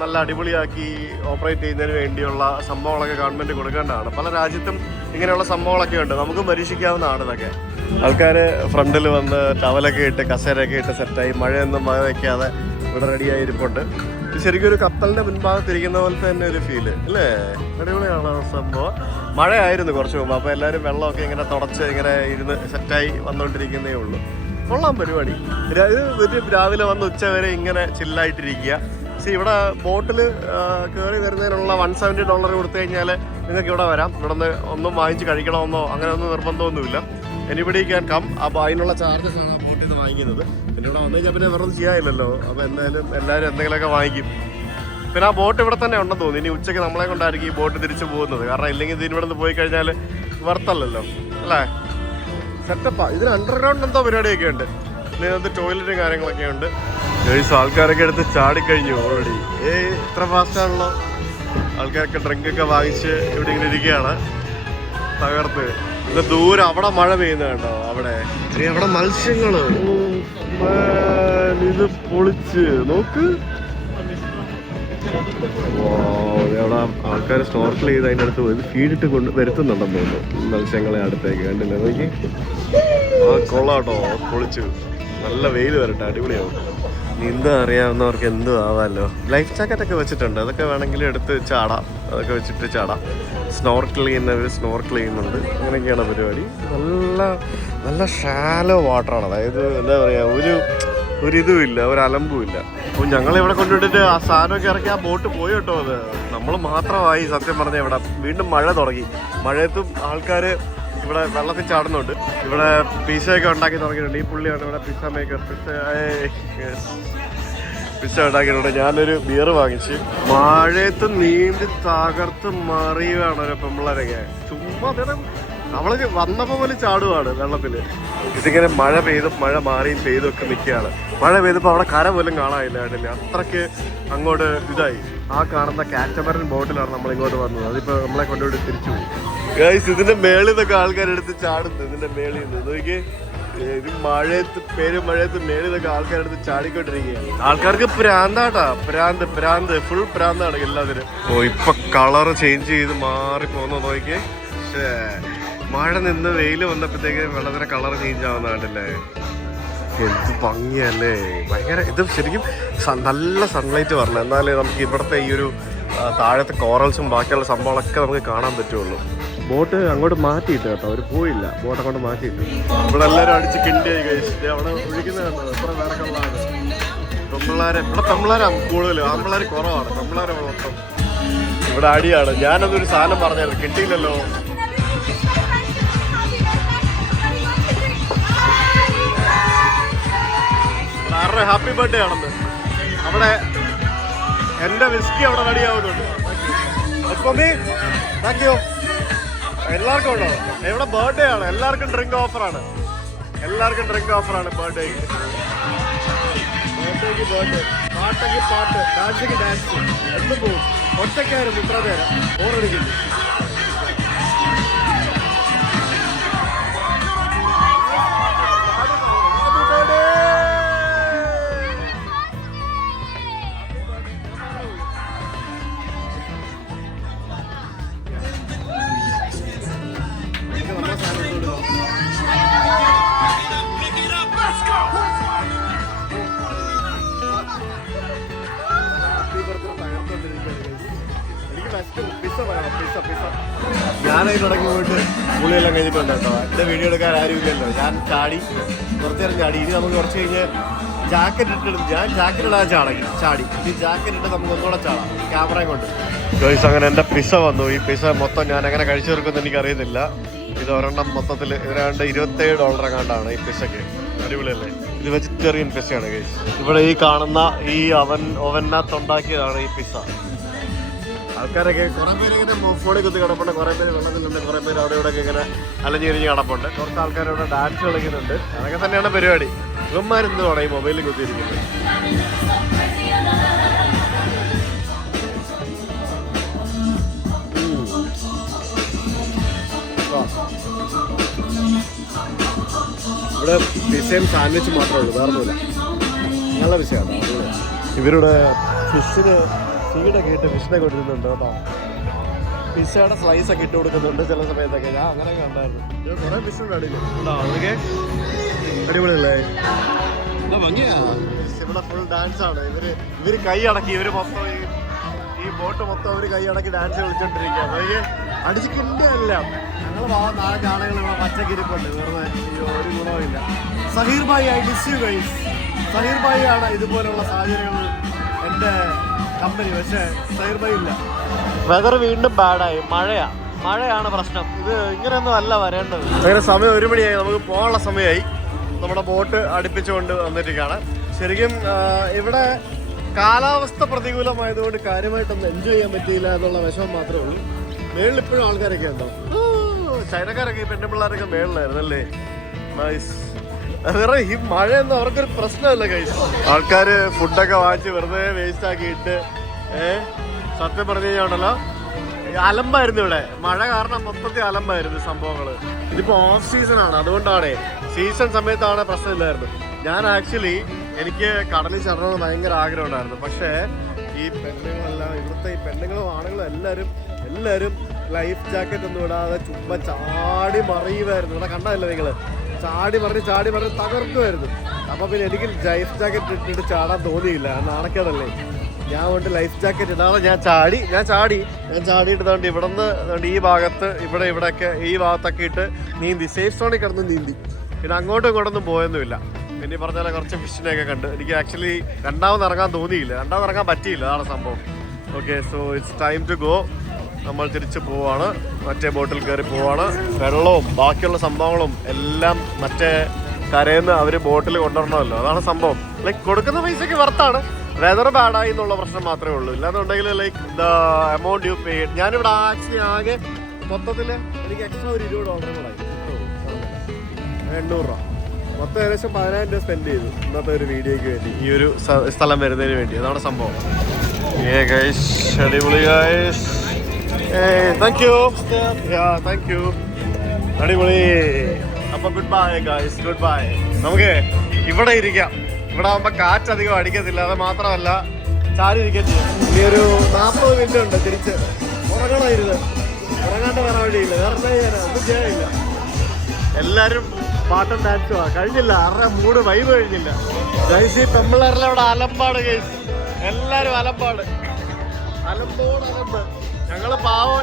നല്ല അടിപൊളിയാക്കി ഓപ്പറേറ്റ് ചെയ്യുന്നതിന് വേണ്ടിയുള്ള സംഭവങ്ങളൊക്കെ ഗവൺമെൻറ് കൊടുക്കേണ്ടതാണ്. പല രാജ്യത്തും ഇങ്ങനെയുള്ള സംഭവങ്ങളൊക്കെ ഉണ്ട്. നമുക്ക് പരീക്ഷിക്കാവുന്നതാണ് ഇതൊക്കെ. ആൾക്കാർ ഫ്രണ്ടിൽ വന്ന് ടവലൊക്കെ ഇട്ട് കസേരയൊക്കെ ഇട്ട് സെറ്റായി മഴയൊന്നും മഴ വയ്ക്കാതെ ഇവിടെ റെഡിയായി ഇരിപ്പുണ്ട്. ഇത് ശരിക്കും ഒരു കപ്പലിൻ്റെ മുൻഭാഗത്തിരിക്കുന്ന പോലത്തെ തന്നെ ഒരു ഫീല് അല്ലേ? അടിപൊളിയാണ് സംഭവം. മഴയായിരുന്നു കുറച്ച് മുമ്പ്. അപ്പോൾ എല്ലാവരും വെള്ളമൊക്കെ ഇങ്ങനെ തുടച്ച് ഇങ്ങനെ ഇരുന്ന് സെറ്റായി വന്നുകൊണ്ടിരിക്കുന്നേ ഉള്ളൂ. കൊള്ളാം പരിപാടി. ഇത് രാവിലെ വന്ന് ഉച്ച വരെ ഇങ്ങനെ ചില്ലായിട്ടിരിക്കുക. പക്ഷേ ഇവിടെ ബോട്ടിൽ കയറി വരുന്നതിനുള്ള $170 കൊടുത്തു കഴിഞ്ഞാൽ നിങ്ങൾക്ക് ഇവിടെ വരാം. ഇവിടെ നിന്ന് ഒന്നും വാങ്ങിച്ച് കഴിക്കണമെന്നോ അങ്ങനെ ഒന്നും നിർബന്ധമൊന്നുമില്ല. Anybody can come. അപ്പോൾ അതിനുള്ള ചാർജസ് ആണ് ആ ബോട്ടിൽ നിന്ന് വാങ്ങിക്കുന്നത്. പിന്നെ ഇവിടെ വന്നു കഴിഞ്ഞാൽ പിന്നെ വെറുതെ ചെയ്യാനില്ലല്ലോ. അപ്പോൾ എന്തായാലും എല്ലാവരും എന്തെങ്കിലുമൊക്കെ വാങ്ങിക്കും. പിന്നെ ആ ബോട്ട് ഇവിടെ തന്നെ ഉണ്ടെന്ന് തോന്നുന്നു. ഇനി ഉച്ചയ്ക്ക് നമ്മളെ കൊണ്ടായിരിക്കും ഈ ബോട്ട് തിരിച്ചു പോകുന്നത്. കാരണം ഇല്ലെങ്കിൽ ഇതിന് ഇവിടെ നിന്ന് പോയി കഴിഞ്ഞാൽ വറുത്തല്ലല്ലോ അല്ലേ? സെറ്റപ്പാ. ഇതിന് അണ്ടർഗ്രൗണ്ട് എന്തോ പരിപാടിയൊക്കെ ഉണ്ട്. ഇതിനകത്ത് ടോയ്ലറ്റും കാര്യങ്ങളൊക്കെ ഉണ്ട്. ആൾക്കാരൊക്കെ എടുത്ത് ചാടിക്കഴിഞ്ഞു ഓൾറെഡി. ഇത്ര ഫാസ്റ്റാണല്ലോ. ആൾക്കാരൊക്കെ ഡ്രിങ്കൊക്കെ വാങ്ങിച്ച് ഇവിടെ ഇങ്ങനെ ഇരിക്കുകയാണ് തകർത്ത്. ഇത് ദൂരം അവിടെ മഴ പെയ്യുന്നത് കണ്ടോ? അവിടെ മത്സ്യങ്ങള്. ഇത് പൊളിച്ച് നോക്ക്. അവിടെ ആൾക്കാർ സ്നോർക്കിൾ ചെയ്ത് അതിൻ്റെ അടുത്ത് പോയി ഫീഡിട്ട് കൊണ്ട് വരുത്തുന്നുണ്ടെന്ന് തോന്നുന്നു മത്സ്യങ്ങളെ അടുത്തേക്ക്. കണ്ടില്ലേ നോക്കി? കൊള്ളാട്ടോ, പൊളിച്ചു. നല്ല വെയിൽ വരട്ടെ, അടിപൊളിയാവും. നീന്താൻ അറിയാവുന്നവർക്ക് എന്തും ആവാമല്ലോ. ലൈഫ് ജാക്കറ്റൊക്കെ വെച്ചിട്ടുണ്ട്. അതൊക്കെ വേണമെങ്കിൽ എടുത്ത് ചാടാം. അതൊക്കെ വെച്ചിട്ട് ചാടാം. സ്നോർക്കിൾ ചെയ്യുന്നവർ സ്നോർക്കിൾ ചെയ്യുന്നുണ്ട്. അങ്ങനെയൊക്കെയാണ് പരിപാടി. നല്ല ഷാലോ വാട്ടറാണ്. അതായത് എന്താ പറയുക, ഒരിതുമില്ല, ഒരു അലമ്പുമില്ല. അപ്പോൾ ഞങ്ങളിവിടെ കൊണ്ടുവിട്ടിട്ട് ആ സാധനമൊക്കെ ഇറക്കി ആ ബോട്ട് പോയി കേട്ടോ. അത് നമ്മൾ മാത്രമായി സത്യം പറഞ്ഞാൽ. ഇവിടെ വീണ്ടും മഴ തുടങ്ങി. മഴയത്തും ആൾക്കാർ ഇവിടെ വെള്ളത്തിൽ ചാടുന്നുണ്ട്. ഇവിടെ പിസയൊക്കെ ഉണ്ടാക്കി തുടങ്ങിയിട്ടുണ്ട്. ഈ പുള്ളിയാണ് ഇവിടെ പിസ്സ മേക്കർ. പിസ്സ ഉണ്ടാക്കിയിട്ടുണ്ട്. ഞാനൊരു ബിയർ വാങ്ങിച്ച് മഴയത്ത് നീന്തി തകർത്ത് മറിയുകയാണ് ഒരു പെമ്പിള്ളേരൊക്കെ. ചുമ്മാ അദ്ദേഹം നമ്മള് വന്നപ്പോൾ പോലും ചാടുവാണ് വെള്ളത്തിൽ. ഇതിങ്ങനെ മഴ പെയ്തും മഴ മാറിയും പെയ്തും ഒക്കെ നിൽക്കുകയാണ്. മഴ പെയ്തപ്പോൾ അവിടെ കര പോലും കാണാനില്ല. കണ്ടില്ല, അത്രയ്ക്ക് അങ്ങോട്ട് ഇതായി. ആ കാണുന്ന കാറ്റമറൻ ബോട്ടിലാണ് നമ്മൾ ഇങ്ങോട്ട് വന്നത്. അതിപ്പോൾ നമ്മളെ കൊണ്ടുപോയി തിരിച്ചു പോയി. ഗൈസ്, ഇതിന്റെ മേളിൽ നിന്നൊക്കെ ആൾക്കാരെടുത്ത് ചാടുന്നു. ഇതിന്റെ മേളിൽ നിന്ന് നോക്കി. ഇത് മഴയത്ത് മേളിൽ നിന്നൊക്കെ ആൾക്കാരെടുത്ത് ചാടിക്കൊണ്ടിരിക്കുകയാണ്. ആൾക്കാർക്ക് പ്രാന്താട്ടാ. പ്രാന്ത് ഫുൾ പ്രാന്താണ് എല്ലാത്തിനും. ഓ, ഇപ്പൊ കളർ ചേഞ്ച് ചെയ്ത് മാറി പോകുന്ന നോക്കി. പക്ഷേ മഴ നിന്ന് വെയിൽ വന്നപ്പോഴത്തേക്ക് വെള്ളത്തിന് കളർ ചേഞ്ച് ആവുന്ന കണ്ടില്ലേ? എന്ത് ഭംഗിയല്ലേ, ഭയങ്കര. ഇത് ശരിക്കും നല്ല സൺലൈറ്റ് വരണം, എന്നാലേ നമുക്ക് ഇവിടുത്തെ ഈ ഒരു താഴത്തെ കോറൽസും ബാക്കിയുള്ള സംഭവങ്ങളൊക്കെ നമുക്ക് കാണാൻ പറ്റുള്ളൂ. ബോട്ട് അങ്ങോട്ട് മാറ്റിയിട്ട് കേട്ടോ, അവർ പോയില്ല. ബോട്ട് അങ്ങോട്ട് മാറ്റിയിട്ട് ഇവിടെ എല്ലാവരും അടിച്ച് കിണ്ടിയായി കഴിച്ചിട്ട് അവിടെ ഒഴിക്കുന്നത് കണ്ടോ? എത്ര പേരൊക്കെയുള്ളതാണ്. പെമ്പിള്ളേരെ ഇവിടെ പെമ്പിള്ളേരാണ് കൂടുതൽ, ആമ്പിള്ളേർ കുറവാണ്. പെമ്പിള്ളേരെ മൊത്തം ഇവിടെ അടിയാണ്. ഞാനതൊരു സാധനം പറഞ്ഞായിരുന്നു, കിട്ടിയില്ലല്ലോ. ആരുടെ ഹാപ്പി ബർത്ത്ഡേ ആണെന്ന് അവിടെ എൻ്റെ വിസ്കി അവിടെ റെഡിയാവുന്നുണ്ട്. Thank you. എല്ലാവർക്കും ഉണ്ടോ? ഇവിടെ ബർത്ത്ഡേ ആണ്. എല്ലാവർക്കും ഡ്രിങ്ക് ഓഫറാണ്. ബർത്ത്ഡേക്ക്. പാട്ടെങ്കിൽ പാട്ട്, ഡാൻസിക്ക് ഡാൻസ്, എന്നും പോകും. ഒറ്റയ്ക്കായിരുന്നു ഇത്ര നേരം, ഓറടിക്കുന്നു. തുടങ്ങി പോയിട്ട് പുള്ളിയെല്ലാം കഴിഞ്ഞിട്ടുണ്ട് കേട്ടോ. എൻ്റെ വീഡിയോ എടുക്കാൻ ആരും ഇല്ലല്ലോ. ഞാൻ ചാടി കുറച്ച് നേരം ചാടി. ഇനി നമുക്ക് കുറച്ച് കഴിഞ്ഞ് ജാക്കറ്റ് ഇട്ടിടും. ഞാൻ ജാക്കറ്റ് ഇടാൻ ചാടി ഈ ജാക്കറ്റ് ഇട്ട് നമുക്ക് ഒന്നുകൂടെ ചാടാം ക്യാമറയും കൊണ്ട്. ഗൈസ് അങ്ങനെ എൻ്റെ പിസ്സ വന്നു. ഈ പിസ്സ മൊത്തം ഞാൻ എങ്ങനെ കഴിച്ചു തീർക്കുമെന്ന് എനിക്കറിയുന്നില്ല. ഇത് ഒരെണ്ണം മൊത്തത്തിൽ ഏതാണ്ട് $27 എങ്ങാണ്ടാണ് ഈ പിസ്സയ്ക്ക്. അടിപൊളിയല്ലേ? ഇത് വെജിറ്റേറിയൻ പിസ്സയാണ് ഗൈസ്. ഇവിടെ ഈ കാണുന്ന ഈ ഓവനകത്ത് ഉണ്ടാക്കിയതാണ് ഈ പിസ്സ. ആൾക്കാരൊക്കെ കുറെ പേര് ഇങ്ങനെ ഫോണിൽ കുത്തി കിടപ്പുണ്ട്, കുറെ പേര് വെള്ളത്തിലുണ്ട്, കുറെ പേര് അവിടെ ഇവിടെ ഇങ്ങനെ അലഞ്ഞിരിഞ്ഞ് കിടപ്പുണ്ട്. കുറച്ച് ആൾക്കാർ ഇവിടെ ഡാൻസ് കളിക്കുന്നുണ്ട്. അതൊക്കെ തന്നെയാണ് പരിപാടി. ഇവന്മാരെന്തുവാണ് ഈ മൊബൈലിൽ കുത്തിയിരിക്കുന്നത്? ഇവിടെ പിസ്സയും സാൻഡ്വിച്ച് മാത്രമേ ഉള്ളൂ, വേറെ ഒന്നുമില്ല. നല്ല പിസ്സയാണ്. ഇവരുടെ ഫിഷിന് ഫീഡൊക്കെ ഇട്ട് ഫിഷിനെ കൊണ്ടിരുന്നുണ്ട് കേട്ടോ. പിസ്സയുടെ സ്ലൈസ് ഒക്കെ ഇട്ട് കൊടുക്കുന്നുണ്ട് ചില സമയത്തൊക്കെ. ഞാൻ അങ്ങനെ കണ്ടായിരുന്നു. കുറെ ഫിഷ് ഉണ്ട് അടിയിൽ. അതൊക്കെ അടിപൊളിയല്ലേ? ഇവിടെ ഫുൾ ഡാൻസ് ആണ്. ഇവര് കൈ അടക്കി. ഇവര് മൊത്തം ഈ ബോട്ട് മൊത്തം അവര് കൈ അടക്കി ഡാൻസ് കളിച്ചോണ്ടിരിക്കുക. അതൊക്കെ അടിച്ച് കിണ്ടിയല്ല. ഞങ്ങൾ നാളെ കാണുകൾ പച്ചക്കിരിപ്പുണ്ട്. വെറുതെ ഒരു ഗുണവുമില്ല. Zaheer bhai, I miss you guys. Zaheer bhai ആണ് ഇതുപോലുള്ള സാഹചര്യങ്ങൾ എൻ്റെ കമ്പനി. പക്ഷേ സഹീർ ഭായി ഇല്ല. വെതർ വീണ്ടും ബാഡായി. മഴയാണ് പ്രശ്നം. ഇത് ഇങ്ങനെയൊന്നും അല്ല വരേണ്ടത്. അങ്ങനെ സമയം 1 മണിയായി. നമുക്ക് പോകാനുള്ള സമയമായി. നമ്മുടെ ബോട്ട് അടുപ്പിച്ചുകൊണ്ട് വന്നിരിക്കുകയാണ്. ശരിക്കും ഇവിടെ കാലാവസ്ഥ പ്രതികൂലമായതുകൊണ്ട് കാര്യമായിട്ടൊന്നും എൻജോയ് ചെയ്യാൻ പറ്റിയില്ല എന്നുള്ള വിഷമം മാത്രമേ ഉള്ളൂ. മേളിൽ ഇപ്പോഴും ആൾക്കാരൊക്കെ ഉണ്ടോ? ചൈനക്കാരൊക്കെ ഈ പെണ്ണുപിള്ളേരൊക്കെ മേളിലായിരുന്നു അല്ലേ? നൈസ്. വേറെ ഈ മഴയൊന്നും അവർക്കൊരു പ്രശ്നമല്ല ഗൈസ്. ആൾക്കാര് ഫുഡൊക്കെ വാങ്ങിച്ച് വെറുതെ വേസ്റ്റ് ആക്കിയിട്ട് സത്യം പറഞ്ഞു കഴിഞ്ഞാണല്ലോ അലമ്പായിരുന്നു ഇവിടെ. മഴ കാരണം മൊത്തത്തിൽ അലമ്പായിരുന്നു സംഭവങ്ങള്. ഇതിപ്പോ ഓഫ് സീസൺ ആണ്, അതുകൊണ്ടാണ്. സീസൺ സമയത്താണ് പ്രശ്നമില്ലായിരുന്നു. ഞാൻ ആക്ച്വലി എനിക്ക് കടലിൽ ചടണമെന്ന് ഭയങ്കര ആഗ്രഹം ഉണ്ടായിരുന്നു. പക്ഷേ ഈ പെണ്ണുങ്ങളെല്ലാം ഇവിടുത്തെ ഈ പെണ്ണുങ്ങളും ആണുങ്ങളും എല്ലാവരും ലൈഫ് ജാക്കറ്റ് ഒന്നും ഇടാതെ ചുമ്മാ ചാടി മറിയുമായിരുന്നു. ഇവിടെ കണ്ടതല്ലേ നിങ്ങള്? ചാടി മറിഞ്ഞ് തകർക്കുമായിരുന്നു. അപ്പൊ പിന്നെ എനിക്ക് ലൈഫ് ജാക്കറ്റ് ഇട്ടിട്ട് ചാടാൻ തോന്നിയില്ല. നാണക്കേടല്ലേ? ഞാൻ കൊണ്ട് ലൈഫ് ജാക്കറ്റ് ഇടാതെ ഞാൻ ചാടിയിട്ട് കൊണ്ട് ഇവിടെ നിന്ന് ഈ ഭാഗത്ത് ഇവിടെയൊക്കെ ഈ ഭാഗത്തൊക്കെ ഇട്ട് നീന്തി സേഫ് സോണിൽ കിടന്ന് നീന്തി. പിന്നെ അങ്ങോട്ടും ഇങ്ങോട്ടൊന്നും പോയൊന്നുമില്ല. പിന്നെ പറഞ്ഞാൽ കുറച്ച് ഫിഷിനെയൊക്കെ കണ്ട്. എനിക്ക് ആക്ച്വലി രണ്ടാമത് ഇറങ്ങാൻ പറ്റിയില്ല. അതാണ് സംഭവം. Okay, so it's time to go. നമ്മൾ തിരിച്ച് പോവാണ്. മറ്റേ ബോട്ടിൽ കയറി പോവാണ്. വെള്ളവും ബാക്കിയുള്ള സംഭവങ്ങളും എല്ലാം മറ്റേ കരയിൽ അവർ ബോട്ടിൽ കൊണ്ടുവരണമല്ലോ. അതാണ് സംഭവം. ലൈക്ക് കൊടുക്കുന്ന പൈസക്ക് വർത്താണ്. വെതർ ബാഡായി എന്നുള്ള പ്രശ്നം മാത്രമേ ഉള്ളൂ. ഇല്ലാന്നുണ്ടെങ്കിൽ ലൈക്ക് ദ എമൗണ്ട് യു പേ. ഞാനിവിടെ ആക്ച്വലി ആകെ മൊത്തത്തിൽ എനിക്ക് എക്സ്ട്രാ ഒരു $20 കൂടെ ആയി. 800 രൂപ മൊത്തം ഏകദേശം 10,000 രൂപ സ്പെൻഡ് ചെയ്തു ഇന്നത്തെ ഒരു വീഡിയോയ്ക്ക് വേണ്ടി, ഈ ഒരു സ്ഥലം വരുന്നതിന് വേണ്ടി. അതാണ് സംഭവം. അടിപൊളി ഗൈസ്. Thank U. അടിപൊളി. അപ്പൊ good bye guys, good bye. നമുക്ക് ഇവിടെ ഇരിക്കാം. ഇവിടെ ആകുമ്പോ കാറ്റ് അധികം അടിക്കത്തില്ല. അത് മാത്രമല്ല ചാരി ഇരിക്കാൻ ചെയ്യാം. ഇനി ഒരു 40 മിനിറ്റ് ഉണ്ട് തിരിച്ച്. ഉറങ്ങാണ്ട് വേറെ വഴിയില്ല. വേറെ ഒന്നും ചെയ്യാനില്ല. എല്ലാരും പാട്ടും ഡാൻസും കഴിഞ്ഞില്ല. അവരുടെ മൂഡ് വൈബ് കഴിഞ്ഞില്ല ഗൈസ്. ഈ പെമ്പിള്ളേരെല്ലാം ഇവിടെ അലമ്പാട് ഗൈസ്. എല്ലാരും അലമ്പ്. ഞങ്ങള് പാവം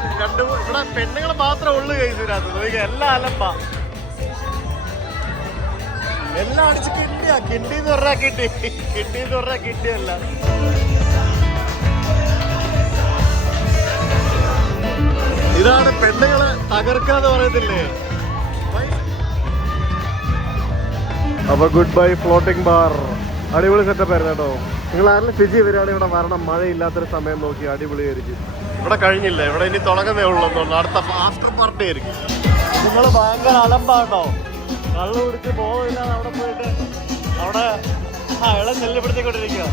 ഇവിടെ പെണ്ണുങ്ങൾ മാത്രമേ ഉള്ളു ഗൈസ്. ഇതിനകത്ത് നോക്കിയാ എല്ലാം അലമ്പാ. എല്ലാം അടിച്ച് കിണ്ടിന്ന് പറഞ്ഞാൽ കിട്ടിയല്ല. ഇതാണ് പെണ്ണുങ്ങളെ തകർക്കാന്ന് പറയത്തില്ലേ? അപ്പൊ ഗുഡ് ബൈ ഫ്ലോട്ടിംഗ് ബാർ. അടിപൊളി സെറ്റപ്പ് ആയിരുന്നു കേട്ടോ. നിങ്ങൾ ആരെങ്കിലും ഫിജി വരികയാണെങ്കിൽ ഇവിടെ വരണം. മഴയില്ലാത്തൊരു സമയം നോക്കി അടിപൊളിയായിരിക്കും. ഇവിടെ കഴിഞ്ഞില്ല, ഇവിടെ ഇനി തുടങ്ങുന്നേ ഉള്ളൂ. അടുത്ത ആഫ്റ്റർ പാർട്ടി ആയിരിക്കും. നിങ്ങൾ ഭയങ്കര അലമ്പാട്ടോ. കള്ളു കുടിച്ച് പോകില്ല. അവിടെ പോയിട്ട് അവിടെ ഇളം ശല്യപ്പെടുത്തിക്കൊണ്ടിരിക്കുക.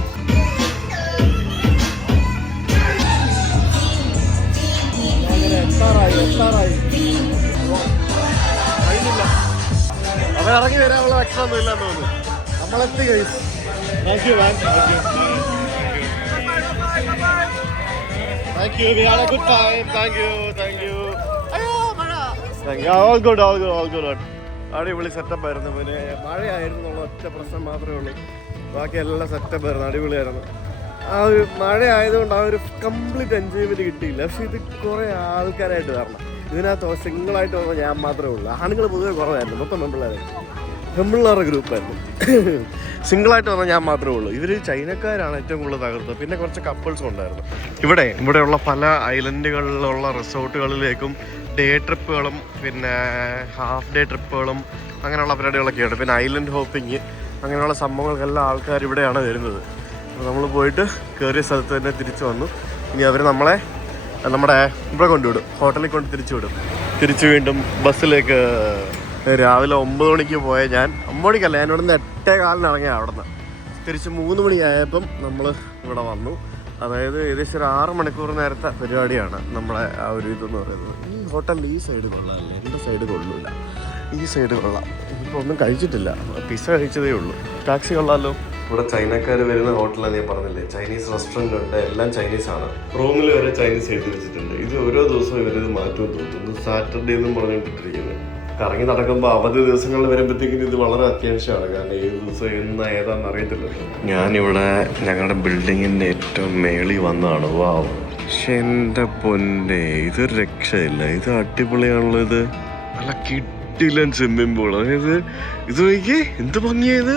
എത്താറായി കഴിഞ്ഞില്ല. അവർ ഇറങ്ങി വരാനുള്ള എക്സ്ട്രാ ഒന്നും ഇല്ലെന്ന് തോന്നുന്നു. നമ്മളെത്തി guys. Thank you. We had a good time. Thank you. All good. അടിപൊളി സെറ്റപ്പ് ആയിരുന്നു. പിന്നെ മഴയായിരുന്നു എന്നുള്ള ഒറ്റ പ്രശ്നം മാത്രമേ ഉള്ളൂ. ബാക്കി എല്ലാം സെറ്റപ്പ് ആയിരുന്നു. അടിപൊളിയായിരുന്നു. ആ ഒരു മഴ ആയതുകൊണ്ട് ആ ഒരു കംപ്ലീറ്റ് എൻജോയ്മെന്റ് കിട്ടിയില്ല. പക്ഷെ ഇത് കുറെ ആൾക്കാരായിട്ട് വരണം. ഇതിനകത്ത് സിംഗിളായിട്ട് വന്ന ഞാൻ മാത്രമേ ഉള്ളൂ. ആണുങ്ങൾ പൊതുവെ കുറവായിരുന്നു, മൊത്തം പെമ്പിള്ളേരുടെ ഗ്രൂപ്പായിരുന്നു. സിംഗിളായിട്ട് വന്നാൽ ഞാൻ മാത്രമേ ഉള്ളൂ. ഇവർ ചൈനക്കാരാണ് ഏറ്റവും കൂടുതൽ തകർത്തത്. പിന്നെ കുറച്ച് കപ്പിൾസും ഉണ്ടായിരുന്നു. ഇവിടെയുള്ള പല ഐലൻഡുകളിലുള്ള റിസോർട്ടുകളിലേക്കും ഡേ ട്രിപ്പുകളും പിന്നെ ഹാഫ് ഡേ ട്രിപ്പുകളും അങ്ങനെയുള്ള പരിപാടികളൊക്കെയുണ്ട്. പിന്നെ ഐലൻഡ് ഹോപ്പിങ് അങ്ങനെയുള്ള സംഭവങ്ങൾക്കെല്ലാം ആൾക്കാർ ഇവിടെയാണ് വരുന്നത്. അപ്പോൾ നമ്മൾ പോയിട്ട് കയറിയ സ്ഥലത്ത് തന്നെ തിരിച്ചു വന്നു. ഇനി അവർ നമ്മളെ നമ്മുടെ ഇവിടെ കൊണ്ടുവിടും, ഹോട്ടലിൽ കൊണ്ട് തിരിച്ചു വിടും. തിരിച്ചു വീണ്ടും ബസ്സിലേക്ക് രാവിലെ 9 മണിക്ക് പോയ ഞാൻ 9 മണിക്കല്ല, ഞാൻ ഇവിടെ നിന്ന് 8:15 ഇറങ്ങിയ അവിടെ നിന്ന്. തിരിച്ച് 3 മണിയായപ്പം നമ്മൾ ഇവിടെ വന്നു. അതായത് ഏകദേശം ഒരു 6 മണിക്കൂർ നേരത്തെ പരിപാടിയാണ് നമ്മുടെ ആ ഒരു ഇതെന്ന് പറയുന്നത്. ഈ ഹോട്ടലിൽ ഈ സൈഡ് കൊള്ളാമല്ലേ, എൻ്റെ സൈഡ് കൊള്ളില്ല, ഈ സൈഡ് കൊള്ളാം. ഇപ്പോൾ ഒന്നും കഴിച്ചിട്ടില്ല, പിസ്സ കഴിച്ചതേ ഉള്ളൂ. ടാക്സി കൊള്ളാമല്ലോ. ഇവിടെ ചൈനക്കാർ വരുന്ന ഹോട്ടലാണ് ഞാൻ പറഞ്ഞില്ലേ, ചൈനീസ് റെസ്റ്റോറൻ്റ് ഉണ്ട്, എല്ലാം ചൈനീസാണ്. റൂമിൽ വരെ ചൈനീസ് എഴുതി വെച്ചിട്ടുണ്ട്. ഇത് ഓരോ ദിവസവും ഇവരിത് മാറ്റുമെന്ന് തോന്നുന്നു. സാറ്റർഡേ എന്നും പറഞ്ഞിട്ടിരിക്കുന്നത്. കറങ്ങി നടക്കുമ്പോൾ അവധി ദിവസങ്ങളിൽ വരുമ്പോഴത്തേക്കും ഇത് വളരെ അത്യാവശ്യമാണ്. കാരണം ഏത് ദിവസം ഏതാണെന്ന് അറിയത്തില്ലല്ലോ. ഞാനിവിടെ ഞങ്ങളുടെ ബിൽഡിങ്ങിൻ്റെ ഏറ്റവും മേളിൽ വന്നതാണ്. വാവ്, പക്ഷെ എൻ്റെ പൊന്നെ, ഇതൊരു രക്ഷയില്ല. ഇത് അടിപൊളിയാണല്ലോ. ഇത് നല്ല കിട്ടിലൻ സ്വിമ്മിംഗ് പൂൾ. അതായത് ഇത് നോക്കിയേ, എന്ത് ഭംഗിയത്.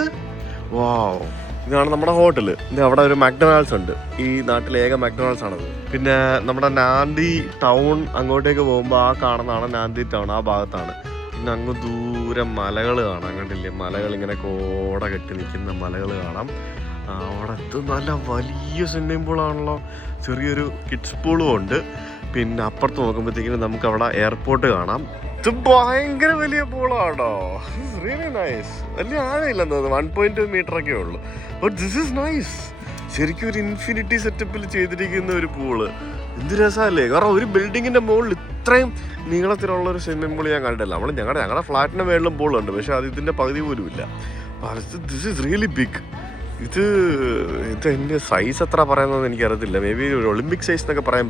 വാവ്, ഇതാണ് നമ്മുടെ ഹോട്ടല്. ഇത് അവിടെ ഒരു മക്ഡൊണാൾഡ്സ് ഉണ്ട്. ഈ നാട്ടിലെ ഏക മക്ഡൊണാൾഡ്സ് ആണത്. പിന്നെ നമ്മുടെ നാന്തി ടൗൺ അങ്ങോട്ടേക്ക് പോകുമ്പോൾ ആ കാണുന്നതാണ് നാന്തി ടൗൺ, ആ ഭാഗത്താണ്. പിന്നെ അങ്ങ് ദൂരം മലകൾ കാണാം, കണ്ടില്ലേ, മലകൾ ഇങ്ങനെ കോട കെട്ടി നിൽക്കുന്ന മലകൾ കാണാം. അവിടെ നല്ല വലിയ സ്വിമ്മിംഗ് പൂളാണല്ലോ. ചെറിയൊരു കിഡ്സ് പൂളും ഉണ്ട്. പിന്നെ അപ്പുറത്ത് നോക്കുമ്പോഴത്തേക്കും നമുക്ക് അവിടെ എയർപോർട്ട് കാണാം. ഇത് ഭയങ്കര വലിയ പൂളാണോ, റിയലി നൈസ്. വലിയ ആഴമില്ലെന്ന് തോന്നുന്നു, 1.2 മീറ്ററൊക്കെ ഉള്ളൂ. But this is nice. ശരിക്കും ഒരു ഇൻഫിനിറ്റി സെറ്റപ്പിൽ ചെയ്തിരിക്കുന്ന ഒരു പൂള്. എന്ത് രസമല്ലേ. കാരണം ഒരു ബിൽഡിങ്ങിൻ്റെ മുകളിൽ ഇത്രയും നീളത്തിലുള്ള ഒരു സ്വിമ്മിംഗ് പൂൾ ഞാൻ കണ്ടിട്ടില്ല. ഞങ്ങളുടെ ഫ്ലാറ്റിൻ്റെ മേളിലും പൂളുണ്ട്, പക്ഷേ അത് ഇതിൻ്റെ പകുതി പോലും ഇല്ല. This is really big. ഇത് എൻ്റെ സൈസ് എത്ര പറയുന്നതെന്ന് എനിക്കറിയത്തില്ല. മേ ബി ഒരു ഒളിമ്പിക് സൈസ് എന്നൊക്കെ പറയാൻ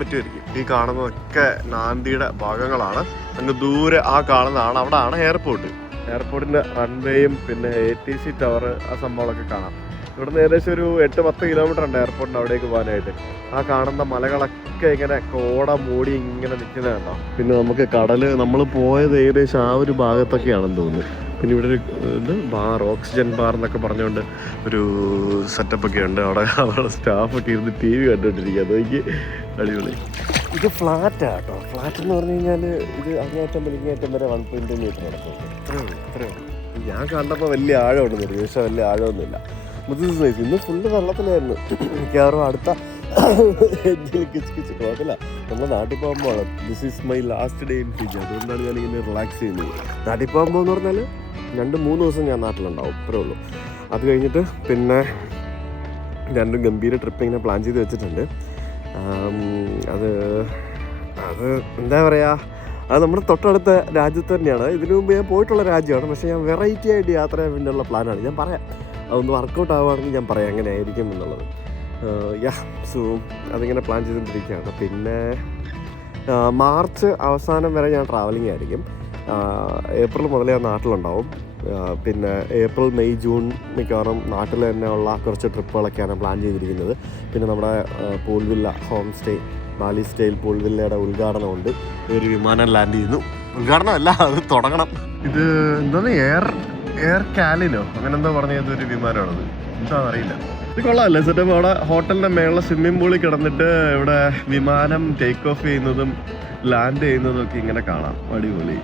പറ്റുമായിരിക്കും. ഈ കാണുന്നതൊക്കെ നാന്തിയുടെ ഭാഗങ്ങളാണ്. അങ്ങ് ദൂരെ ആ കാണുന്നതാണ്, അവിടെയാണ് എയർപോർട്ട്. എയർപോർട്ടിൻ്റെ റൺവേയും പിന്നെ ATC ടവർ, ആ സംഭവങ്ങളൊക്കെ കാണാം. ഇവിടുന്ന് ഏകദേശം ഒരു 8-10 കിലോമീറ്റർ ഉണ്ട് എയർപോർട്ടിന് അവിടേക്ക് പോകാനായിട്ട്. ആ കാണുന്ന മലകളൊക്കെ ഇങ്ങനെ കോട മൂടി ഇങ്ങനെ നിൽക്കുന്നത് കണ്ടോ. പിന്നെ നമുക്ക് കടല്, നമ്മൾ പോയത് ഏകദേശം ആ ഒരു ഭാഗത്തൊക്കെയാണെന്ന് തോന്നുന്നു. പിന്നെ ഇവിടെ ഒരു ബാർ, ഓക്സിജൻ ബാർ എന്നൊക്കെ പറഞ്ഞുകൊണ്ട് ഒരു സെറ്റപ്പൊക്കെ ഉണ്ട്. അവിടെ സ്റ്റാഫൊക്കെ ഇരുന്ന് TV കണ്ടുകൊണ്ടിരിക്കുക. അതെനിക്ക് അടിപൊളി. ഇത് ഫ്ലാറ്റാണ് കേട്ടോ. ഫ്ലാറ്റ് എന്ന് പറഞ്ഞു കഴിഞ്ഞാൽ ഇത് അങ്ങേറ്റം ഇങ്ങേറ്റം വരെ 1.2 മീറ്റർ നടക്കും. ഇത്രയും ഞാൻ കണ്ടപ്പോൾ വലിയ ആഴമുണ്ടെന്ന് തോന്നി, പക്ഷേ വലിയ ആഴമൊന്നുമില്ല. ഇന്ന് ഫുള്ള് വെള്ളത്തിലായിരുന്നു. മിക്കവാറും അടുത്ത കുഴപ്പമില്ല. നമ്മുടെ നാട്ടിൽ പോകുമ്പോൾ this is my last day in Fiji. അതുകൊണ്ടാണ് ഞാനിങ്ങനെ റിലാക്സ് ചെയ്യുന്നത്. നാട്ടിൽ പോകുമ്പോൾ എന്ന് പറഞ്ഞാൽ 2-3 ദിവസം ഞാൻ നാട്ടിലുണ്ടാവും, അത്രേ ഉള്ളൂ. അത് കഴിഞ്ഞിട്ട് പിന്നെ 2 ഗംഭീര ട്രിപ്പ് ഇങ്ങനെ പ്ലാൻ ചെയ്ത് വെച്ചിട്ടുണ്ട്. അത് എന്താ പറയുക, അത് നമ്മുടെ തൊട്ടടുത്ത രാജ്യത്ത് തന്നെയാണ്. ഇതിനു മുമ്പ് ഞാൻ പോയിട്ടുള്ള രാജ്യമാണ്, പക്ഷേ ഞാൻ വെറൈറ്റി ആയിട്ട് യാത്ര ചെയ്യാൻ വേണ്ടിയുള്ള പ്ലാനാണ്. ഞാൻ പറയാം, അതൊന്ന് വർക്കൗട്ട് ആവുകയാണെങ്കിൽ ഞാൻ പറയാം എങ്ങനെ ആയിരിക്കും എന്നുള്ളത്. സോ അതിങ്ങനെ പ്ലാൻ ചെയ്തുകൊണ്ടിരിക്കുകയാണ്. പിന്നെ മാർച്ച് അവസാനം വരെ ഞാൻ ട്രാവലിംഗ് ആയിരിക്കും. ഏപ്രിൽ മുതലേ ഞാൻ നാട്ടിലുണ്ടാവും. പിന്നെ ഏപ്രിൽ, മെയ്, ജൂൺ മിക്കവാറും നാട്ടിൽ തന്നെ ഉള്ള കുറച്ച് ട്രിപ്പുകളൊക്കെയാണ് പ്ലാൻ ചെയ്തിരിക്കുന്നത്. പിന്നെ നമ്മുടെ pool villa home stay, Bali style pool വില്ലയുടെ ഉദ്ഘാടനമുണ്ട്. ഒരു വിമാനം ലാൻഡ് ചെയ്യുന്നു. ഉദ്ഘാടനമല്ല, അത് തുടങ്ങണം. ഇത് എന്താണ് എയർ കാലിനോ അങ്ങനെ എന്തോ പറഞ്ഞത് ഒരു വിമാനമാണത്, എന്താണെന്ന് അറിയില്ല. ഇത് കൊള്ളാമല്ലേ സെറ്റപ്പ്. അവിടെ ഹോട്ടലിൻ്റെ മേളിലെ സ്വിമ്മിംഗ് പൂളിൽ കിടന്നിട്ട് ഇവിടെ വിമാനം ടേക്ക് ഓഫ് ചെയ്യുന്നതും ലാൻഡ് ചെയ്യുന്നതും ഒക്കെ ഇങ്ങനെ കാണാം. അടിപൊളി.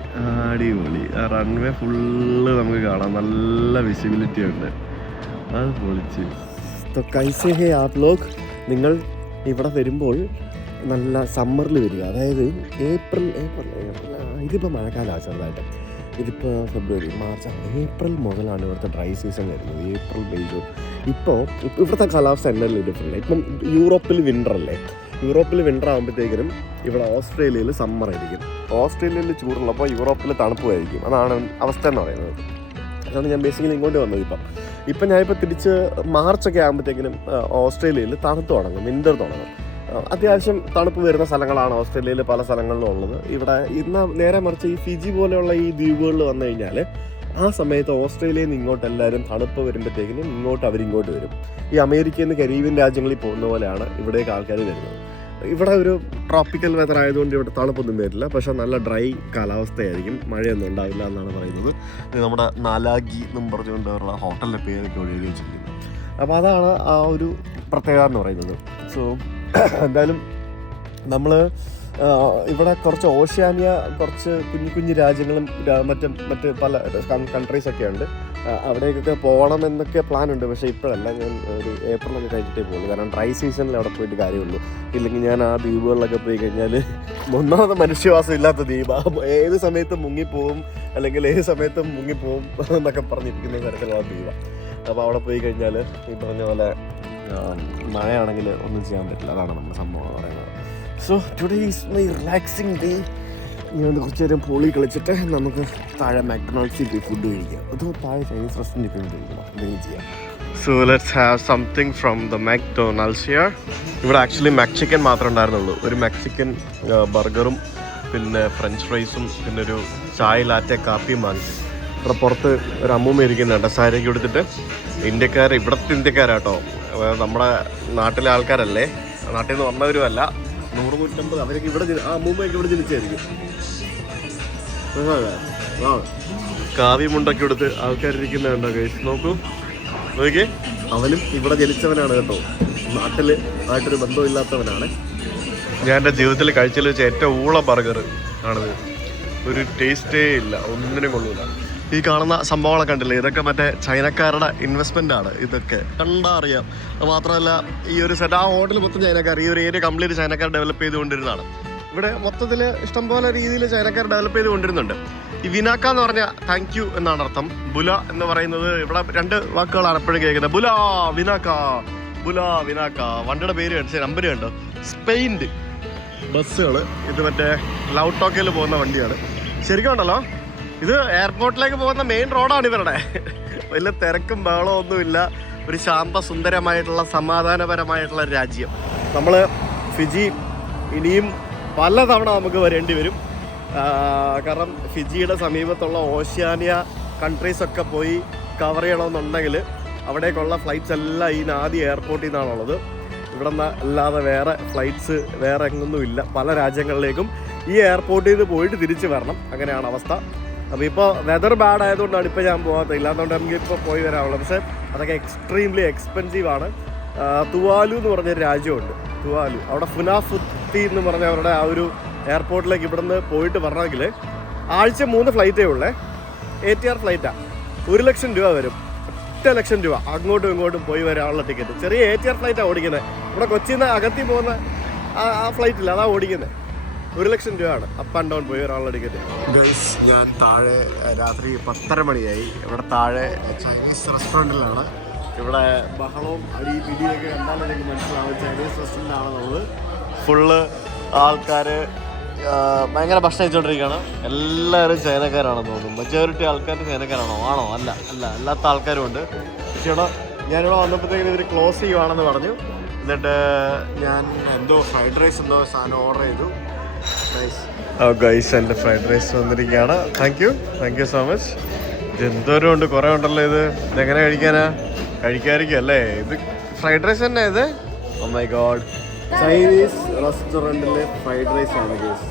ആ റൺവേ ഫുള്ള് നമുക്ക് കാണാം, നല്ല വിസിബിലിറ്റി ഉണ്ട്. അത് പൊളിച്ച്. കൈസേ ഹേ ആപ് ലോഗ്. നിങ്ങൾ ഇവിടെ വരുമ്പോൾ നല്ല സമ്മറിൽ വരിക. അതായത് ഏപ്രിൽ ഇതിപ്പോൾ മഴക്കാലമാണ് ചെറുതായിട്ട്. ഇതിപ്പോൾ ഫെബ്രുവരി, മാർച്ച്, ഏപ്രിൽ മുതലാണ് ഇവിടുത്തെ ഡ്രൈ സീസൺ വരുന്നത്. April, May, June. ഇപ്പോൾ ഇവിടുത്തെ കാലാവസ്ഥ എന്നല്ലേ ഡിഫറെൻ്റ്. ഇപ്പം യൂറോപ്പിൽ വിൻ്റർ അല്ലേ. യൂറോപ്പിൽ വിൻ്റർ ആകുമ്പോഴത്തേക്കിനും ഇവിടെ ഓസ്ട്രേലിയയിൽ സമ്മറായിരിക്കും. ഓസ്ട്രേലിയയിൽ ചൂടുള്ളപ്പോൾ യൂറോപ്പിൽ തണുപ്പുമായിരിക്കും. അതാണ് അവസ്ഥ എന്ന് പറയുന്നത്. അതാണ് ഞാൻ ബേസിക്കലി ഇങ്ങോട്ട് വന്നത്. ഇപ്പം ഞാനിപ്പോൾ തിരിച്ച് മാർച്ചൊക്കെ ആകുമ്പോഴത്തേക്കിനും ഓസ്ട്രേലിയയിൽ തണുത്ത് തുടങ്ങും, വിൻ്റർ തുടങ്ങും. അത്യാവശ്യം തണുപ്പ് വരുന്ന സ്ഥലങ്ങളാണ് ഓസ്ട്രേലിയയിൽ പല സ്ഥലങ്ങളിലും ഉള്ളത്. ഇവിടെ ഇന്ന് നേരെ മറിച്ച് ഈ ഫിജി പോലെയുള്ള ഈ ദ്വീപുകളിൽ വന്നു കഴിഞ്ഞാൽ ആ സമയത്ത് ഓസ്ട്രേലിയയിൽ നിന്ന് ഇങ്ങോട്ട് എല്ലാവരും തണുപ്പ് വരുമ്പോഴത്തേക്കിനും അവരിങ്ങോട്ട് വരും. ഈ അമേരിക്കയിൽ നിന്ന് കരീബിയൻ രാജ്യങ്ങളിൽ പോകുന്ന പോലെയാണ് ഇവിടേക്ക് ആൾക്കാർ വരുന്നത്. ഇവിടെ ഒരു ട്രോപ്പിക്കൽ വെതർ ആയതുകൊണ്ട് ഇവിടെ തണുപ്പൊന്നും വരില്ല, പക്ഷെ നല്ല ഡ്രൈ കാലാവസ്ഥയായിരിക്കും, മഴയൊന്നും ഉണ്ടാവില്ല എന്നാണ് പറയുന്നത്. ഇത് നമ്മുടെ നാലാഗി എന്നും പറഞ്ഞുകൊണ്ടുള്ള ഹോട്ടലിൻ്റെ പേരൊക്കെ എഴുതി വെച്ചിരിക്കുന്നത്. അപ്പോൾ അതാണ് ആ ഒരു പ്രത്യേകത എന്ന് പറയുന്നത്. സോ എന്തായാലും നമ്മൾ ഇവിടെ കുറച്ച് ഓഷ്യാനിയ കുറച്ച് കുഞ്ഞു കുഞ്ഞു രാജ്യങ്ങളും മറ്റ് പല കൺട്രീസൊക്കെ ഉണ്ട്. അവിടേക്കൊക്കെ പോകണം എന്നൊക്കെ പ്ലാൻ ഉണ്ട്. പക്ഷേ ഇപ്പോഴല്ല, ഞാൻ ഒരു ഏപ്രിലൊക്കെ കഴിഞ്ഞിട്ടേ പോകുള്ളൂ. കാരണം ഡ്രൈ സീസണിൽ അവിടെ പോയിട്ട് കാര്യമുള്ളൂ. ഇല്ലെങ്കിൽ ഞാൻ ആ ദ്വീപുകളിലൊക്കെ പോയി കഴിഞ്ഞാൽ ഒന്നാമത് മനുഷ്യവാസം ഇല്ലാത്ത ദ്വീപ്, ഏത് സമയത്തും മുങ്ങിപ്പോവും അല്ലെങ്കിൽ ഏത് സമയത്തും മുങ്ങിപ്പോവും എന്നൊക്കെ പറഞ്ഞിരിക്കുന്ന തരത്തിലുള്ള ദ്വീപാണ്. അപ്പോൾ അവിടെ പോയി കഴിഞ്ഞാൽ ഈ പറഞ്ഞ പോലെ മഴയാണെങ്കിൽ ഒന്നും ചെയ്യാൻ പറ്റില്ല. അതാണ് നമ്മുടെ സംഭവം എന്ന് പറയുന്നത്. So today is my relaxing day. ഞാൻ കുറച്ച് നേരം പോളി കളിച്ചിട്ട് നമുക്ക് താഴെ മാക്ഡൊണാൾഡ്സിൽ പോയി ഫുഡ് കഴിക്കാം. അത് താഴെ ചൈനീസ് റെസ്റ്റോറൻറ്റിൽ പോയി കഴിക്കണം, എന്തെങ്കിലും ചെയ്യാം. So let's have something from the McDonald's here. ഇവിടെ ആക്ച്വലി മെക്സിക്കൻ മാത്രമേ ഉണ്ടായിരുന്നുള്ളൂ. ഒരു മെക്സിക്കൻ ബർഗറും പിന്നെ ഫ്രഞ്ച് ഫ്രൈസും പിന്നെ ഒരു ചായ ലാറ്റെ കാപ്പിയും വാങ്ങിച്ചു. ഇവിടെ പുറത്ത് ഒരു അമ്മൂമ്മ ഇരിക്കുന്നുണ്ട് സാരിയൊക്കെ എടുത്തിട്ട്. ഇവിടുത്തെ ഇന്ത്യക്കാരാട്ടോ, നമ്മുടെ നാട്ടിലെ ആൾക്കാരല്ലേ, നാട്ടിൽ നിന്ന് വന്നവരും അല്ല. 100-150 അവരൊക്കെ ഇവിടെ ആ അമ്മൂമ്മയൊക്കെ ഇവിടെ ജനിച്ചായിരിക്കും. കാവി മുണ്ടൊക്കെ എടുത്ത് ആൾക്കാരിരിക്കുന്നുണ്ടോ ഗൈസ്? നോക്കിയേ, അവനും ഇവിടെ ജനിച്ചവനാണ് കേട്ടോ, നാട്ടിൽ ആയിട്ടൊരു ബന്ധമില്ലാത്തവനാണ്. ഞാൻ എൻ്റെ ജീവിതത്തിൽ കഴിച്ചതിൽ വെച്ച ഏറ്റവും ഊള ബർഗർ ആണിത്. ഒരു ടേസ്റ്റേ ഇല്ല, ഒന്നിനും കൊള്ളൂല. ഈ കാണുന്ന സംഭവങ്ങളൊക്കെ കണ്ടില്ലേ, ഇതൊക്കെ മറ്റേ ചൈനക്കാരുടെ ഇൻവെസ്റ്റ്മെൻ്റ് ആണ്. ഇതൊക്കെ കണ്ടാൽ അറിയാം. അത് മാത്രമല്ല, ഈ ഒരു സെറ്റ് ആ ഹോട്ടൽ മൊത്തം ചൈനക്കാർ, ഈ ഒരു ഏരിയ കംപ്ലീറ്റ് ചൈനക്കാർ ഡെവലപ്പ് ചെയ്തുകൊണ്ടിരുന്നതാണ്. ഇവിടെ മൊത്തത്തിൽ ഇഷ്ടംപോലെ രീതിയിൽ ചൈനക്കാർ ഡെവലപ്പ് ചെയ്തുകൊണ്ടിരുന്നുണ്ട്. ഈ വിനാക്ക എന്ന് പറഞ്ഞാൽ താങ്ക് യു എന്നാണ് അർത്ഥം. ബുല എന്ന് പറയുന്നത് ഇവിടെ 2 വാക്കുകളാണ് എപ്പോഴും കേൾക്കുന്നത്. ബുല വിനാക്ക, ബുല വിനാക്ക. വണ്ടിയുടെ പേര് കണ്ടോ, നമ്പർ കണ്ടോ, സ്പെയിൻഡ് ബസ്സുകൾ. ഇത് മറ്റേ ലൗ ടോക്കയിൽ പോകുന്ന വണ്ടിയാണ്. ശരിക്കും ഉണ്ടല്ലോ, ഇത് എയർപോർട്ടിലേക്ക് പോകുന്ന മെയിൻ റോഡാണ് ഇവരുടെ. വലിയ തിരക്കും ബഹളവും ഒന്നുമില്ല. ഒരു ശാന്ത സുന്ദരമായിട്ടുള്ള സമാധാനപരമായിട്ടുള്ള രാജ്യം. നമ്മൾ ഫിജി ഇനിയും പലതവണ നമുക്ക് വരേണ്ടി വരും. കാരണം ഫിജിയുടെ സമീപത്തുള്ള ഓഷ്യാനിയ കൺട്രീസൊക്കെ പോയി കവർ ചെയ്യണമെന്നുണ്ടെങ്കിൽ അവിടേക്കുള്ള ഫ്ലൈറ്റ്സ് എല്ലാം ഈ നാദി എയർപോർട്ടിൽ നിന്നാണുള്ളത്. ഇവിടെ നിന്ന് അല്ലാതെ വേറെ ഫ്ലൈറ്റ്സ് വേറെ എങ്ങൊന്നുമില്ല. പല രാജ്യങ്ങളിലേക്കും ഈ എയർപോർട്ടിൽ നിന്ന് പോയിട്ട് തിരിച്ച് വരണം. അങ്ങനെയാണ് അവസ്ഥ. അപ്പോൾ ഇപ്പോൾ വെതർ ബാഡ് ആയതുകൊണ്ടാണ് ഇപ്പോൾ ഞാൻ പോകാത്തത്. ഇല്ലാത്തതുകൊണ്ട് നമുക്ക് ഇപ്പോൾ പോയി വരാനുള്ളത്. പക്ഷേ അതൊക്കെ എക്സ്ട്രീംലി എക്സ്പെൻസീവാണ്. തുവാലു എന്ന് പറഞ്ഞൊരു രാജ്യമുണ്ട്, തുവാലു. അവിടെ ഫുനാഫുത്തി എന്ന് പറഞ്ഞ അവരുടെ ആ ഒരു എയർപോർട്ടിലേക്ക് ഇവിടെ നിന്ന് പോയിട്ട് വരണമെങ്കിൽ ആഴ്ച 3 ഫ്ലൈറ്റേ ഉള്ളേ. ATR ഫ്ലൈറ്റാണ്. 1 ലക്ഷം രൂപ വരും. 8 ലക്ഷം രൂപ അങ്ങോട്ടും ഇങ്ങോട്ടും പോയി വരാനുള്ള ടിക്കറ്റ്. ചെറിയ ATR ഫ്ലൈറ്റാണ് ഓടിക്കുന്നത്. ഇവിടെ കൊച്ചിയിൽ നിന്ന് അകത്തി പോകുന്ന ആ ഫ്ലൈറ്റില്ല, അതാണ് ഓടിക്കുന്നത്. 1 ലക്ഷം രൂപയാണ് അപ്പ് ആൻഡ് ഡൗൺ പോയി വരാനുള്ള ടിക്കറ്റ്. ഗൈസ്, ഞാൻ താഴെ രാത്രി 10:30 മണിയായി. ഇവിടെ താഴെ ചൈനീസ് റെസ്റ്റോറൻറ്റിലാണ്. ഇവിടെ ബഹളവും അടി പിടിയൊക്കെ കണ്ടാലും എനിക്ക് മനസ്സിലാവും ചൈനീസ് റെസ്റ്റോറൻറ്റാണെന്നുള്ളത്. ഫുള്ള് ആൾക്കാർ ഭയങ്കര ഭക്ഷണം കഴിച്ചുകൊണ്ടിരിക്കുകയാണ്. എല്ലാവരും ചൈനക്കാരാണെന്ന് തോന്നുന്നു. മെജോറിറ്റി ആൾക്കാർ ചൈനക്കാരാണോ? ആണോ? അല്ല, അല്ലാത്ത ആൾക്കാരും ഉണ്ട്. പക്ഷേ ഇവിടെ ഞാനിവിടെ വന്നപ്പോഴത്തേക്കും ഇവർ ക്ലോസ് ചെയ്യുവാണെന്ന് പറഞ്ഞു. എന്നിട്ട് ഞാൻ എന്തോ ഫ്രൈഡ് റൈസ് എന്തോ സാധനം ഓർഡർ ചെയ്തു. ഗൈസ്, എൻ്റെ ഫ്രൈഡ് റൈസ് വന്നിരിക്കുകയാണ്. Thank you so much. ഇത് എന്തോരം ഉണ്ട്, കുറേ ഉണ്ടല്ലോ. ഇതെങ്ങനെ കഴിക്കാനാ? കഴിക്കാതിരിക്കും അല്ലേ? ഇത് ഫ്രൈഡ് റൈസ് തന്നെ ഇത്? Oh my God. ചൈനീസ് റെസ്റ്റോറൻറ്റിലെ ഫ്രൈഡ് റൈസ് ആണ് ഗൈസ്.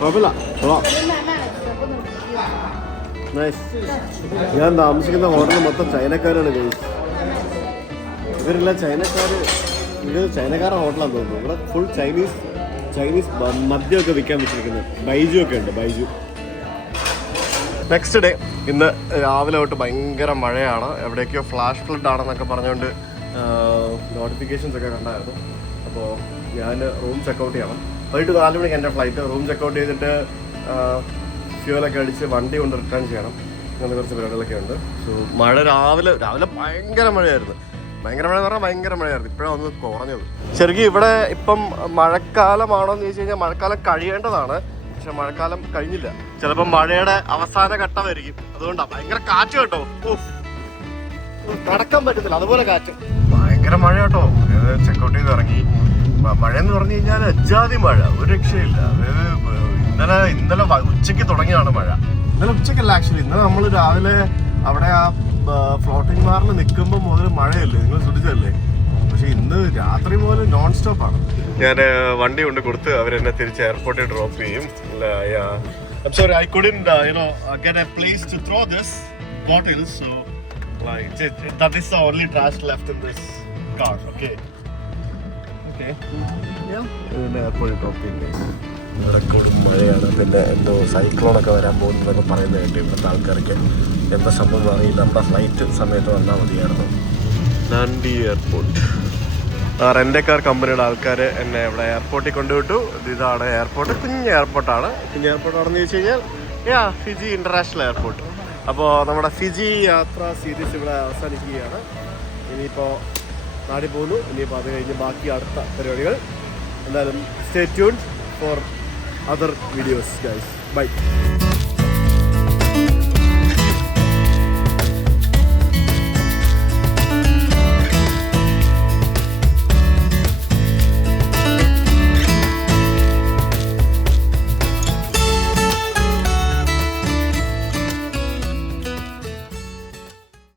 കുഴപ്പമില്ല. ഞാൻ താമസിക്കുന്ന ഹോട്ടൽ മൊത്തം ചൈനക്കാരാണ് ഗൈസ്. ഇവരെല്ലാം ചൈനക്കാരുടെ ഹോട്ടലാണെന്ന് തോന്നുന്നു. ഇവിടെ ഫുൾ ചൈനീസ് മദ്യമൊക്കെ വിൽക്കാൻ വെച്ചിരിക്കുന്നത്. ബൈജു ഒക്കെ ഉണ്ട്, ബൈജു. നെക്സ്റ്റ് ഡേ, ഇന്ന് രാവിലെ തൊട്ട് ഭയങ്കര മഴയാണ്. എവിടേക്കോ ഫ്ലാഷ് ഫ്ലഡ് ആണെന്നൊക്കെ പറഞ്ഞുകൊണ്ട് നോട്ടിഫിക്കേഷൻസ് ഒക്കെ കണ്ടായിരുന്നു. അപ്പോൾ ഞാൻ റൂം ചെക്കൗട്ട് ചെയ്യണം. വൈകിട്ട് 4 മണിക്ക് എൻ്റെ ഫ്ലൈറ്റ്. റൂം ചെക്കൗട്ട് ചെയ്തിട്ട് ഫ്യൂലൊക്കെ അടിച്ച് വണ്ടി കൊണ്ട് റിട്ടേൺ ചെയ്യണം. അങ്ങനെ കുറച്ച് പരിപാടികളൊക്കെ ഉണ്ട്. സോ മഴ രാവിലെ ഭയങ്കര മഴയായിരുന്നു. ഭയങ്കര മഴ എന്ന് പറഞ്ഞാൽ ഭയങ്കര മഴയായിരുന്നു. ഇപ്പോഴാണ് ഒന്ന് കുറഞ്ഞത്. ശരിക്കും ഇവിടെ ഇപ്പം മഴക്കാലമാണോ എന്ന് ചോദിച്ചു കഴിഞ്ഞാൽ മഴക്കാലം കഴിയേണ്ടതാണ്. പക്ഷെ മഴക്കാലം കഴിഞ്ഞില്ല. ചിലപ്പോൾ മഴയുടെ അവസാന ഘട്ടമായിരിക്കും. അതുകൊണ്ടാണ് ഭയങ്കര കാറ്റ് കേട്ടോ. നടക്കാൻ പറ്റുന്നില്ല, അതുപോലെ കാറ്റ്. ഭയങ്കര മഴ കേട്ടോ. ചെക്കൗട്ട് ചെയ്ത് ഇറങ്ങി. മഴയെന്ന് പറഞ്ഞു കഴിഞ്ഞാൽ അജാതി മഴ, ഒരു രക്ഷയില്ല. അതായത് ഇന്നലെ ഉച്ചയ്ക്ക് തുടങ്ങിയതാണ് മഴ. ഇന്നലെ ഉച്ചയ്ക്കല്ല, ആക്ച്വലി ഇന്നലെ നമ്മൾ രാവിലെ അവിടെ ആ ഫ്ലോട്ടിംഗ് ബാറിൽ നിൽക്കുമ്പോൾ മുതൽ മഴയല്ലേ, നിങ്ങൾ ശ്രദ്ധിച്ചല്ലേ? പക്ഷെ ഇന്ന് രാത്രി മുതൽ നോൺ സ്റ്റോപ്പ് ആണ്. ഞാൻ വണ്ടി കൊണ്ട് കൊടുത്ത് അവരെന്നെ തിരിച്ച് എയർപോർട്ടിൽ ഡ്രോപ്പ് ചെയ്യും. I'm sorry, I couldn't get a place to throw this bottles, so that is the only trash left in this car. Okay. എയർപോർട്ടിൽ ഡ്രോപ്പ് ചെയ്യുന്നത് ഇവിടെ കൂടും മഴയാണ്. പിന്നെ എന്തോ സൈക്ലോണൊക്കെ വരാൻ പോകുന്നതൊക്കെ പറയുന്നത് കേട്ട് ഇവിടുത്തെ ആൾക്കാർക്ക് എന്താ സംഭവം അറിയില്ല. നമ്മുടെ ഫ്ലൈറ്റ് സമയത്ത് വന്നാൽ മതിയായിരുന്നു. നാൻഡി എയർപോർട്ട്. റെൻ്റെക്കാർ കമ്പനിയുടെ ആൾക്കാർ എന്നെ ഇവിടെ എയർപോർട്ടിൽ കൊണ്ടുവിട്ടു. ഇതാണ് എയർപോർട്ട്, കുഞ്ഞ് എയർപോർട്ടാണ്. കുഞ്ഞ് എയർപോർട്ടാണെന്ന് ചോദിച്ചു കഴിഞ്ഞാൽ ഫിജി ഇൻ്റർനാഷണൽ എയർപോർട്ട്. അപ്പോൾ നമ്മുടെ ഫിജി യാത്രാ സീരീസ് ഇവിടെ അവസാനിക്കുകയാണ്. ഇനിയിപ്പോൾ നാട്ടിൽ പോകുന്നു. ഇനിയിപ്പോൾ അത് കഴിഞ്ഞ് ബാക്കി അടുത്ത പരിപാടികൾ. എന്തായാലും stay tuned four other videos, guys. Bye.